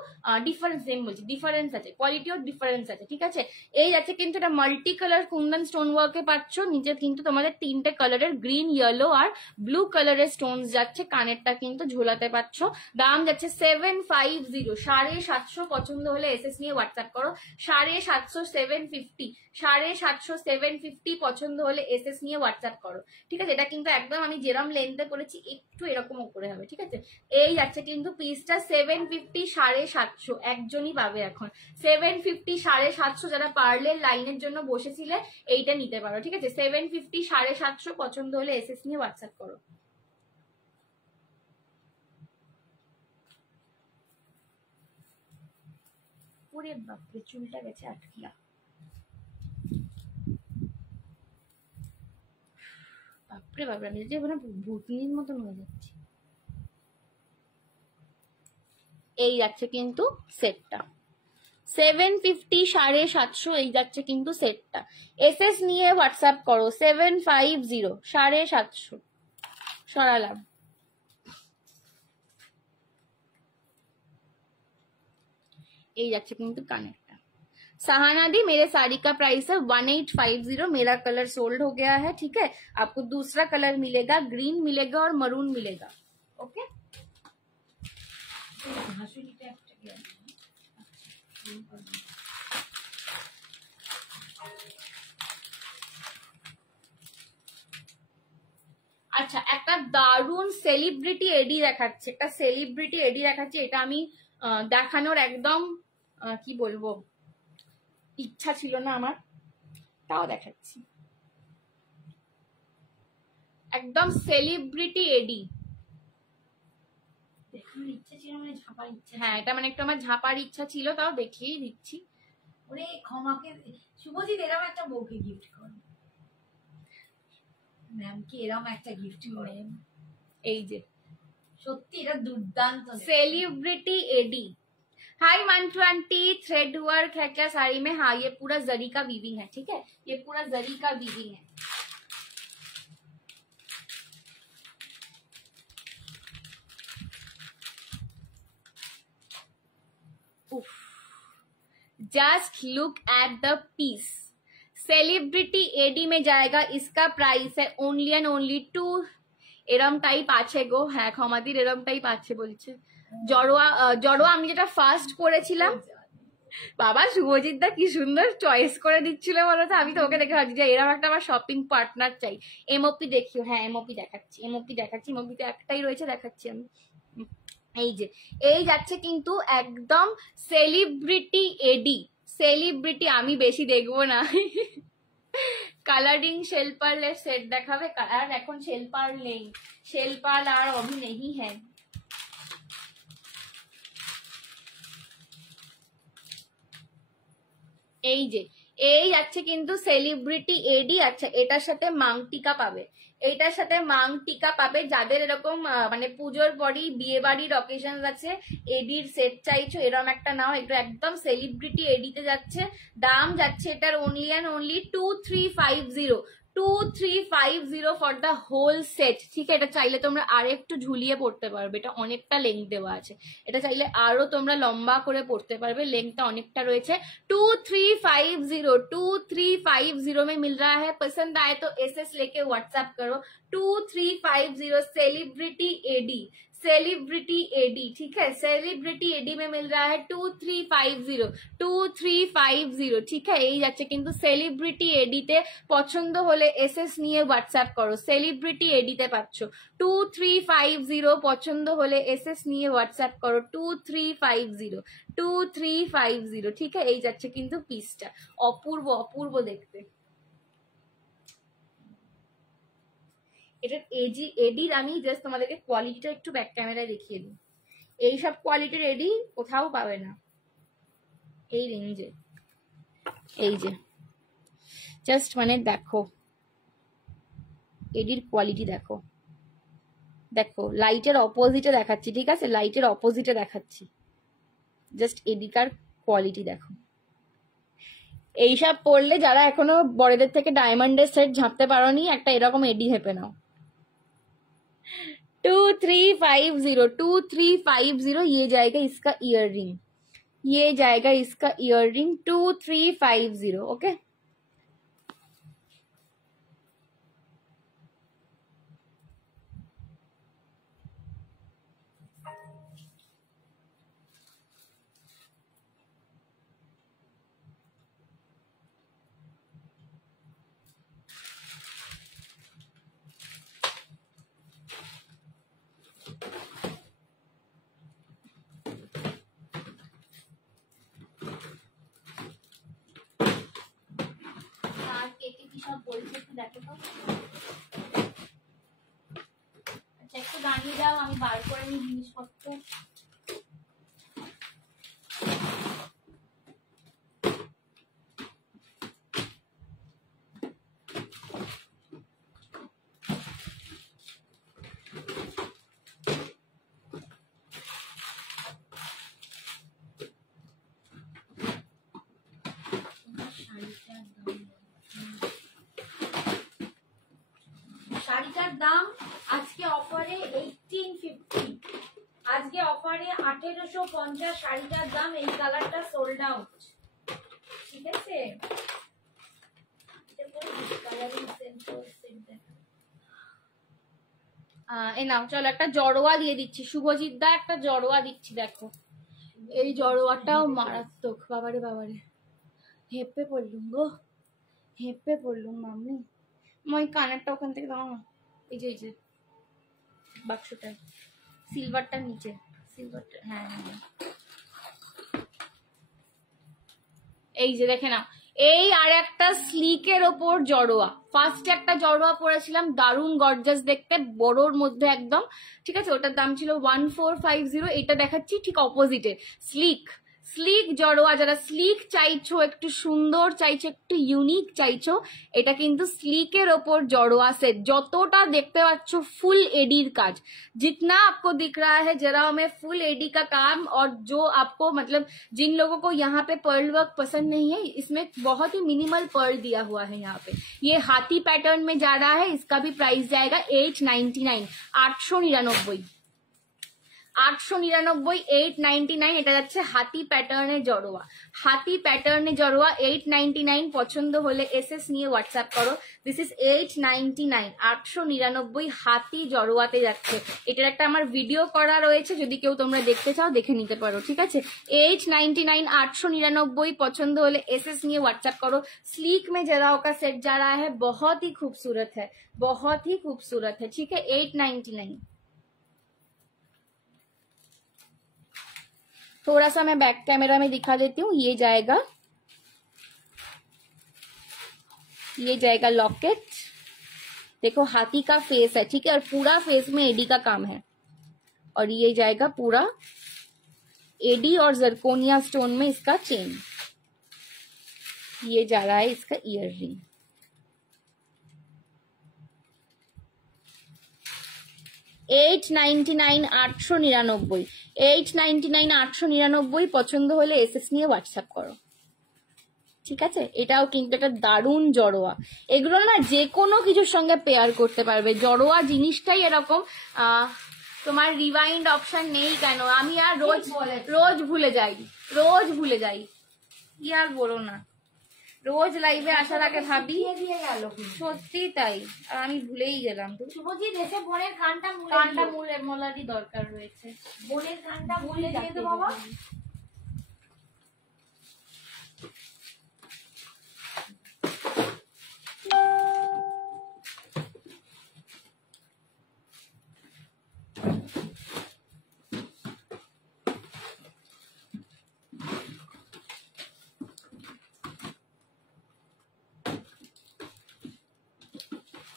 ডিফারেন্স, সেম বলছি ডিফারেন্স আছে, কোয়ালিটিও ডিফারেন্স আছে, ঠিক আছে? এই যাচ্ছে কিন্তু এটা মাল্টি কালার কুন্দন স্টোন ওয়ার্কে পাচ্ছ। নিচে কিন্তু তোমাদের 3টে কালারের গ্রিন, ইয়েলো আর ব্লু কালারের স্টোনস যাচ্ছে। কানেরটা কিন্তু ঝোলাতে পারছো। দাম যাচ্ছে 750, 750। পছন্দ হলে এসএস নিয়ে হোয়াটসঅ্যাপ করো। 750, 750, 750, 750। পছন্দ হলে এসএস নিয়ে হোয়াটসঅ্যাপ করো, ঠিক আছে? এটা কিন্তু একদম আমি যেরকম লেন্থে করেছি একটু এরকম উপরে হবে, ঠিক আছে? এই যাচ্ছে কিন্তু পিসটা 750, 750 একজনই পাবে এখন। 750, 750 যারা পার্লের লাইনের জন্য বসেছিলে এইটা নিতে পারো, ঠিক আছে? 750, 750। পছন্দ হলে এসএস নিয়ে হোয়াটসঅ্যাপ করো। ওরে বাপরে, চুলটা গেছে আটকিয়া। বাপরে বাপরে, আমি যে মানে ভূতনির মতন হয়ে যাচ্ছি। এই যাচ্ছে কিন্তু সেটটা 750, 750। এই যাচ্ছে কিন্তু সেটটা। এসএস নিয়ে হোয়াটসঅ্যাপ করো 750, 750। সরালাম। এই যাচ্ছে কিন্তু কানেরটা। सहाना दी, मेरे साड़ी का प्राइस है 1850। मेरा कलर सोल्ड हो गया है, ठीक है? आपको दूसरा कलर मिलेगा, ग्रीन मिलेगा और मरून मिलेगा। ओके, আচ্ছা, একটা দারুণ সেলিব্রিটি এডি দেখাচ্ছে, একটা সেলিব্রিটি এডি দেখাচ্ছে। এটা আমি দেখানোর একদম কি বলবো ইচ্ছা ছিল না আমার, তাও দেখাচ্ছি। একদম সেলিব্রিটি এডি। হ্যাঁ, এটা মানে একটু আমার ঝাঁপার ইচ্ছা ছিল, তাও দেখিয়েই দিচ্ছি। ওরে ক্ষমাকে শুভজিৎ এরকম একটা বউকে গিফট করে, ম্যামকে এরকম একটা গিফট করে। এই যে সত্যি এটা দুর্দান্ত सेलिब्रिटी एडी। हाय मंटू आंटी, थ्रेड वर्क है क्या साड़ी में? हाँ, ये पूरा जरी का वीविंग है, ठीक है? ये पूरा जरी का वीविंग है। Just look at the piece. Celebrity ad में जाएगा, इसका प्राइस है ओनली एंड ओनली 2। এরম টাইপ আছে গো, হ্যাঁ ক্ষমাদির এরম টাইপ আছে বলছে। জড়োয়া আমি যেটা ফার্স্ট করেছিলাম, বাবা শুভজিৎ দা কি সুন্দর চয়েস করে দিচ্ছিল বলতো। আমি তো ওকে দেখে ভাবছি যে এরকম একটা আমার শপিং পার্টনার চাই। এমওপি দেখিও, হ্যাঁ এমওপি দেখাচ্ছি, এমওপিতে একটাই রয়েছে, দেখাচ্ছি আমি। এই যে এই যাচ্ছে কিন্তু একদম সেলিব্রিটি এডি। সেলিব্রিটি আমি বেশি দেখবো না। কালারিং শেলপার্লের সেট দেখাবে, আর এখন শেলপার্ল নেই, শেলপাল আর অভি নেই হ্যাঁ। এই যে এই যাচ্ছে কিন্তু সেলিব্রিটি এডি। আচ্ছা, এটার সাথে মাংটিকা পাবে, এইটার সাথে মাংটিকা পাবে। যাদের এরকম মানে পুজোর পরই বিয়ে বাড়ির অকেশন আছে, এডির সেট চাইছো, এরকম একটা নাও। এটা একদম সেলিব্রিটি এডিতে যাচ্ছে। দাম যাচ্ছে এটার only and only 2350, 2350 for the whole set, ঠিক আছে? এটা চাইলে তোমরা আরো একটু ঝুলিয়ে পড়তে পারবে, এটা অনেকটা লেন্থ দেওয়া আছে। এটা চাইলে আরো তোমরা লম্বা করে পড়তে পারবে, লেন্থটা অনেকটা রয়েছে। 2350, 2350 में मिल रहा है। पसंद आए तो एसएस लेके व्हाट्सएप करो। 2350 सेलिब्रिटी एडी, सेलिब्रिटी एडी, ठीक है? सेलिब्रिटी एडी में मिल रहा है 2350, 2350, ঠিক আছে? এই যাচ্ছে কিন্তু সেলিব্রিটি এডিতে। পছন্দ হলে এসএস নিয়ে হোয়াটসঅ্যাপ করো। সেলিব্রিটি এডিতে পাচ্ছ 2350। পছন্দ হলে এসএস নিয়ে হোয়াটসঅ্যাপ করো 2350, 2350, ঠিক আছে? এই যাচ্ছে কিন্তু পিসটা, অপূর্ব অপূর্ব দেখতে। এটার এডির আমি জাস্ট তোমাদেরকে কোয়ালিটিটা একটু ব্যাক ক্যামেরায় দেখিয়ে দিই। এইসব কোয়ালিটির এডি কোথাও পাবে না এই রেঞ্জে। এই যে জাস্ট মানে দেখো এডির কোয়ালিটি দেখো, দেখো লাইটের অপোজিটে দেখাচ্ছি, ঠিক আছে, লাইটের অপোজিটে দেখাচ্ছি, জাস্ট এডিকার কোয়ালিটি দেখো। এইসব পরলে যারা এখনো বড়দের থেকে ডায়মন্ডের সেট ঝাঁপতে পারোনি, একটা এরকম এডি হেপে নাও। 2350 ये जाएगा इसका ईयर रिंग, ये जाएगा इसका ईयर रिंग 2350। ओके সব বলছে একটু দেখো তো। আচ্ছা একটু দাঁড়িয়ে যাও, আমি বার করে নিই জিনিসপত্র। শাড়িটার দাম আজকে অফারে 1850, আজকে অফারে 1850 শাড়িটার দাম। এই কালারটা সোল্ড আউট, ঠিক আছে। এই নাও চলো একটা জড়োয়া দিয়ে দিচ্ছি, শুভজিৎ দা একটা জড়োয়া দিচ্ছি, দেখো এই জড়োয়াটাও মারাত্মক। বাবারে বাবারে হেপে পড়লুম গো, হেপে পড়লুম মাম্মি। ওই কানেরটা ওখান থেকে দাও না, এই যে বাক্সটা সিলভারটার নিচে, সিলভারটা হ্যাঁ হ্যাঁ এই যে দেখে নাও। এই আর একটা স্লিকের ওপর জড়োয়া, ফার্স্টে একটা জড়োয়া পরেছিলাম দারুন গর্জাস দেখতে, বড়োর মধ্যে একদম, ঠিক আছে, ওটার দাম ছিল 1450। এটা দেখাচ্ছি ঠিক অপোজিটে স্লিক, স্লিক জড়োয়া। যারা স্লিক চাইছো, একটু সুন্দর চাইছো, একটু ইউনিক চাইছো, এটা কিন্তু স্লিকের ওপর জড়োয়া সেট। যতটা দেখতে পাচ্ছ ফুল एडी काज, जितना आपको दिख रहा है जराओं में फुल एडी का काम। और जो आपको मतलब जिन लोगों को यहाँ पे पर्ल वर्क पसंद नहीं है, इसमें बहुत ही मिनिमल पर्ल दिया हुआ है। यहाँ पे ये हाथी पैटर्न में जा रहा है, इसका भी प्राइस जाएगा 899, 899, 899, 899। এটা যাচ্ছে হাতি প্যাটার্নের জড়োয়া, হাতি প্যাটার্নের জড়োয়া 899। পছন্দ হলে এসএস নিয়ে হোয়াটসঅ্যাপ করো। দিস ইজ 899, 899 হাতি জড়োয়াতে যাচ্ছে। এটার একটা আমার ভিডিও করা রয়েছে, যদি কেউ তোমরা দেখতে চাও দেখে নিতে পারো, ঠিক আছে। 899, 899। পছন্দ হলে एसएस নিয়ে হোয়াটসঅ্যাপ करो। स्लीक में जराओं का सेट जा रहा है, बहुत ही खूबसूरत है, बहुत ही खूबसूरत है, ठीक है। 899। थोड़ा सा मैं बैक कैमरा में दिखा देती हूँ। ये जाएगा लॉकेट, देखो हाथी का फेस है, ठीक है, और पूरा फेस में एडी का काम है। और ये जाएगा पूरा एडी और जरकोनिया स्टोन में इसका चेन। ये जा रहा है इसका ईयर रिंग। $899, 899, 899, 899। পছন্দ হলে এসএস নিয়ে হোয়াটসঅ্যাপ করো, ঠিক আছে। এটাও কিন্তু একটা দারুণ জড়োয়া। এগুলো না যে কোনো কিছুর সঙ্গে পেয়ার করতে পারবে, জড়োয়া জিনিসটাই এরকম। তোমার রিওয়াইন্ড অপশন নেই কেন, আমি আর রোজ ভুলে যাই, রোজ ভুলে যাই, কি আর বলো না, রোজ লাইভে আসার আগে ভাবি দিয়ে গেল, সত্যি তাই, আর আমি ভুলেই গেলাম। তো শুভজিৎ এসে বোনের কানটা মোলারই দরকার রয়েছে, বোনের কানটা মুলে দিয়ে তো বাবা।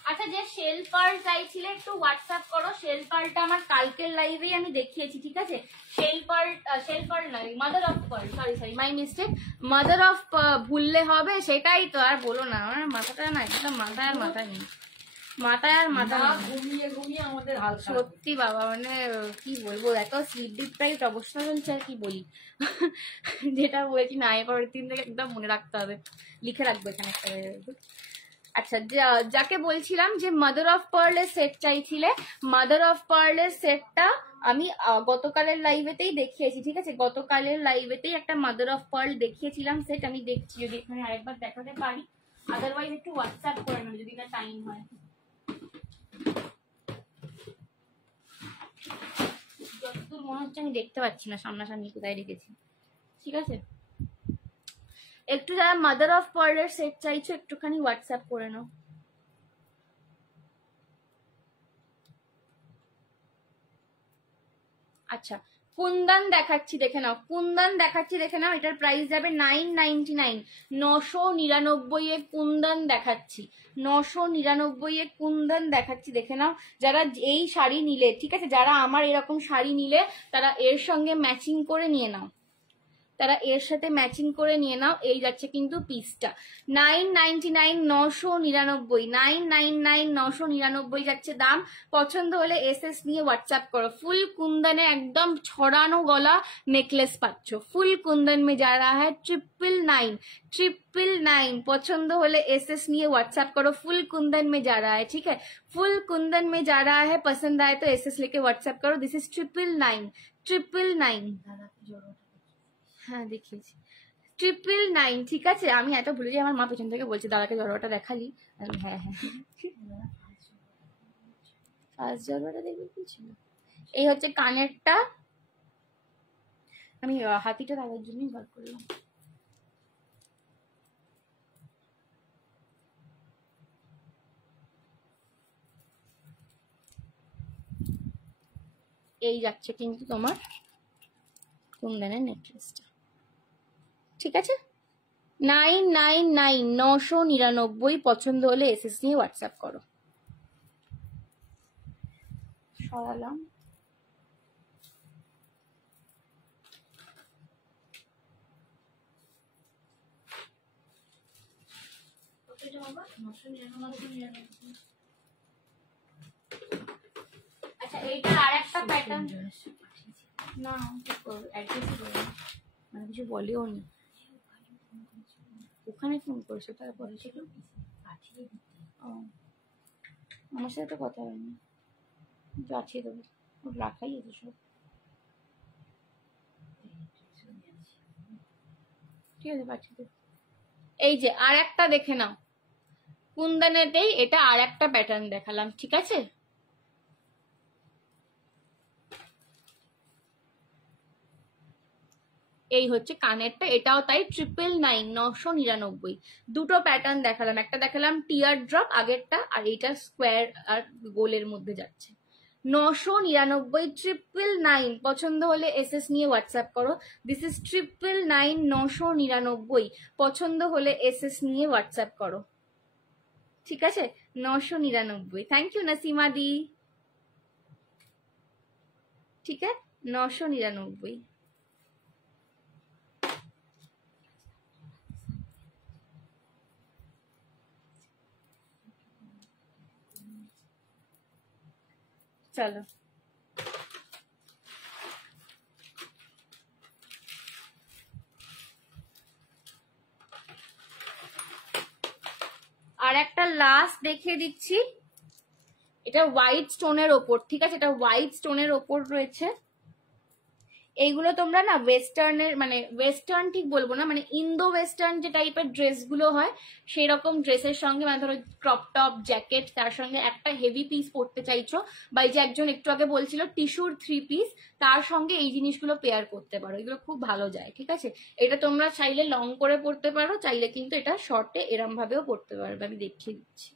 আচ্ছা আচ্ছা, যে শেল পার্ল চাইছিলে একটু হোয়াটসঅ্যাপ করো। শেল পার্লটা আমার কালকের লাইভেই আমি দেখিয়েছি, ঠিক আছে? শেল পার্ল নয়, mother of pearl, sorry my mistake. Mother of ভুললে হবে, সেটাই তো। আর বলো না, আমার মাথাটা না, এটা মাথায় আর মাথা নেই, মাথায় আর মাথা ঘুমিয়ে ঘুমিয়ে আমাদের হাল খারাপ। সত্যি বাবা, মানে কি বলবো, এত স্লিপ ডিপ্রাইভড অবস্থা চলছে, আর কি বলি। যেটা বলেছি না, পরের দিন থেকে একদম মনে রাখতে হবে, লিখে রাখবো এখানে একটা। আচ্ছা, যাকে বলছিলাম যে মাদার অফ পার্লের সেট চাইছিলে, মাদার অফ পার্লের সেটটা আমি গতকালের লাইভেতেই দেখিয়েছি, ঠিক আছে? গতকালের লাইভেতেই একটা মাদার অফ পার্ল দেখিয়েছিলাম সেট, আমি দেখছি যদি এখানে আরেকবার দেখাতে পারি, আদারওয়াইজ একটু হোয়াটসঅ্যাপ করে নেবো যদি না টাইম হয়। যতদূর মনে হচ্ছে আমি দেখতে পাচ্ছি না সামনাসামনি কোথায় রেখেছি, ঠিক আছে? একটু যারা মাদার অফ পার্লের সেট চাইছো একটুখানি হোয়াটসঅ্যাপ করে নাও। আচ্ছা, কুন্দন দেখাচ্ছি দেখে নাও, কুন্দন দেখাচ্ছি দেখে নাও। এটার প্রাইস যাবে 999, 999 এ কুন্দন দেখাচ্ছি, 999 এ কুন্দন দেখাচ্ছি দেখে নাও। যারা এই শাড়ি নিলে, ঠিক আছে, যারা আমার এরকম শাড়ি নিলে তারা এর সঙ্গে ম্যাচিং করে নিয়ে নাও, তারা এর সাথে ম্যাচিং করে নিয়ে নাও। এই যাচ্ছে কিন্তু পিসটা 999, 999, 999, 999 যাচ্ছে দাম। পছন্দ হলে এসএস নিয়ে হোয়াটসঅ্যাপ করো। ফুল কুন্দনে একদম ছড়ানো গলা নেকলেস পাচ্ছ, ফুল কুন্দন में जा रहा है 999, पसंद होले एसएस निये व्हाट्सएप करो। फुल कुंदन में जा रहा है, ठीक है, फुल कुंदन में जा रहा है, पसंद आए तो एसएस लेके व्हाट्सएप करो। दिस इज 999, হ্যাঁ দেখিয়েছি 999, ঠিক আছে? আমি এত ভুলে যাই, আমার মা পেছন থেকে বলছে দাদাকে জড়োয়াটা দেখালি। হ্যাঁ হ্যাঁ, ফার্স্ট জড়োয়াটা দেখবে কি ছিল। এই হচ্ছে কানেরটা, আমি হাতিটা দাদার জন্যই বার করলাম। এই যাচ্ছে কিন্তু তোমার কুন্দনের নেকলেসটা, ঠিক আছে? 999, 999, পছন্দ হলে এসএস নিয়ে হোয়াটসঅ্যাপ করো। সরালাম। আচ্ছা, এইটার আর একটা প্যাটার্ন না, মানে কিছু বলেও নি, ওখানে ফোন করেছে তারপরে ছিল। আমার সাথে তো কথা হয়নি, পাঠিয়ে দেবো, রাখাই আছে সব, ঠিক আছে পাঠিয়ে দেবো। এই যে আর একটা দেখে নাও, কুন্দনেতেই এটা আর একটা প্যাটার্ন দেখালাম, ঠিক আছে? এই হচ্ছে কানেরটা, এটাও তাই 999, 999। দুটো প্যাটার্ন দেখালাম, একটা দেখালাম টিয়ার ড্রপ আগেরটা, আর এইটা স্কোয়ার আর গোলের মধ্যে যাচ্ছে। 999, 999, পছন্দ হলে এসএস নিয়ে হোয়াটসঅ্যাপ করো। দিস ইজ 999, 999, পছন্দ হলে এসএস নিয়ে হোয়াটসঅ্যাপ করো, ঠিক আছে? 999। থ্যাংক ইউ নসিমা দি, ঠিক আছে? 999। চলো, আর একটা লাস্ট দেখিয়ে দিচ্ছি। এটা হোয়াইট স্টোনের ওপর, ঠিক আছে? এটা হোয়াইট স্টোনের ওপর রয়েছে। এইগুলো তোমরা না ওয়েস্টার্নের, মানে ওয়েস্টার্ন ঠিক বলবো না, মানে ইন্দো ওয়েস্টার্ন যে টাইপের ড্রেসগুলো হয় সেই রকম ড্রেসের সঙ্গে, মানে ধরো ক্রপ টপ জ্যাকেট, তার সঙ্গে একটা হেভি পিস পরতে চাইছো, বা এই যে একজন একটু আগে বলছিল টিস্যুর 3 পিস, তার সঙ্গে এই জিনিসগুলো পেয়ার করতে পারো, এগুলো খুব ভালো যায়, ঠিক আছে? এটা তোমরা চাইলে লং করে পরতে পারো, চাইলে কিন্তু এটা শর্টে এরম ভাবেও পরতে পারবে। আমি দেখিয়ে দিচ্ছি,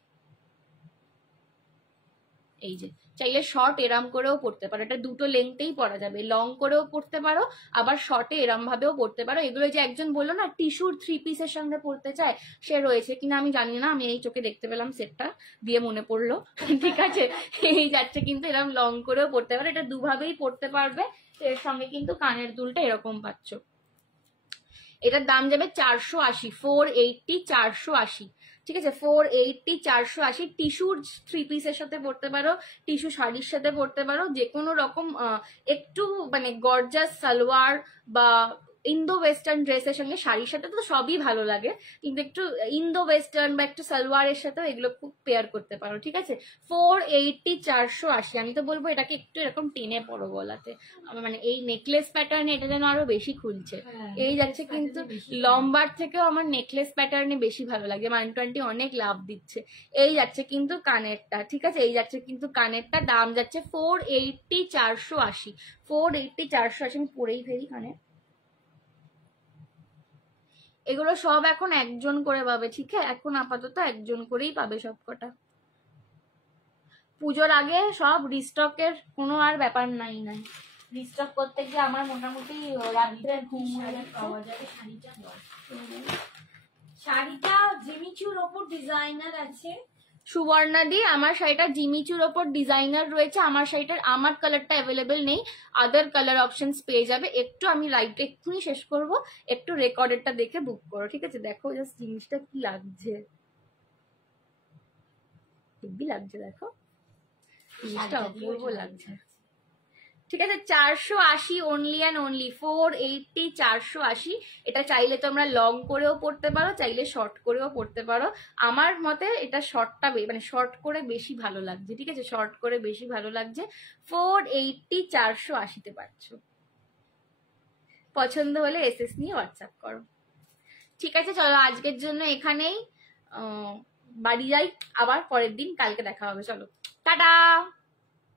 এই যে চাইলে শর্ট এরাম করেও পড়তে পারো, এটা দুটো লেংথেই পরা যাবে, লং করেও পড়তে পারো আবার শর্টে এরাম ভাবেও পড়তে পারো। এগুলো যে একজন বললো না টিস্যুর 3 পিসের সঙ্গে পড়তে চায়, সে রয়েছে কিনা আমি জানি না, আমি এই চোখে দেখতে পেলাম সেটটা দিয়ে মনে পড়লো। ঠিক আছে, এই যাচ্ছে কিন্তু এরকম লং করেও পড়তে পারো, এটা দুভাবেই পড়তে পারবে। এর সঙ্গে কিন্তু কানের দুলটা এরকম পাচ্ছ। এটার দাম যাবে 480, 480, 480। ঠিক আছে, 480, 480। টিস্যুর 3 পিসের সাথে পড়তে পারো, টিস্যু শাড়ির সাথে পড়তে পারো, যে কোনো রকম একটু মানে গর্জাস সালোয়ার বা ইন্দো ওয়েস্টার্ন ড্রেসের সঙ্গে, শাড়ির সাথে তো সবই ভালো লাগে, কিন্তু একটু ইন্দো ওয়েস্টার্ন বা একটু সালোয়ারের সাথেও এগুলো খুব পেয়ার করতে পারো। ঠিক আছে, 480, 480। আমি তো বলবো এটাকে একটু এরকম টেনে পড়ো গলাতে, মানে এই নেকলেস প্যাটার্নে এটা যেন আরো বেশি খুলছে। এই যাচ্ছে কিন্তু লম্বার থেকেও আমার নেকলেস প্যাটার্নে বেশি ভালো লাগে, 120 অনেক লাভ দিচ্ছে। এই যাচ্ছে কিন্তু কানেরটা, ঠিক আছে, এই যাচ্ছে কিন্তু কানেরটা, দাম যাচ্ছে 480, 480, 480, 480। আমি পরেই ফেলি কানে। এগুলো সব এখন একজন করে পাবে, ঠিক আছে, এখন আপাতত একজন করেই পাবে সব কটা। পুজোর আগে সব রিস্টকের কোনো আর ব্যাপার নাই। রিস্টক করতে গিয়ে আমার মোটামুটি রাত্রে ঘুম পাওয়া যাবে। শাড়িটা জিমিচুর ওপর ডিজাইনার আছে। সুবর্ণাদি, আমার শাড়িটা জিমিচুর ওপর ডিজাইনার রয়েছে, আমার শাড়িটার আমার কালারটা অ্যাভেলেবেল নেই, আদার কালার অপশনস পেয়ে যাবে। একটু আমি লাইভটা এক্ষুনি শেষ করব, একটু রেকর্ডেরটা দেখে বুক করো। ঠিক আছে, দেখো জাস্ট জিনিসটা কি লাগছে, হেভি লাগছে, দেখো জিনিসটা অপূর্ব লাগছে। ঠিক আছে, 480 অনলি অ্যান্ড অনলি, 480, 480। এটা চাইলে তোমরা লং করেও পড়তে পারো, চাইলে শর্ট করেও পড়তে পারো। আমার মতে এটা শর্টটা মানে শর্ট করে বেশি ভালো লাগছে। ঠিক আছে, শর্ট করে বেশি ভালো লাগছে। 480, 480-তে পাচ্ছ। পছন্দ হলে এসএস নিয়ে হোয়াটসঅ্যাপ করো। ঠিক আছে, চলো আজকের জন্য এখানেই বাড়ি যাই, আবার পরের দিন কালকে দেখা হবে। চলো টাটা।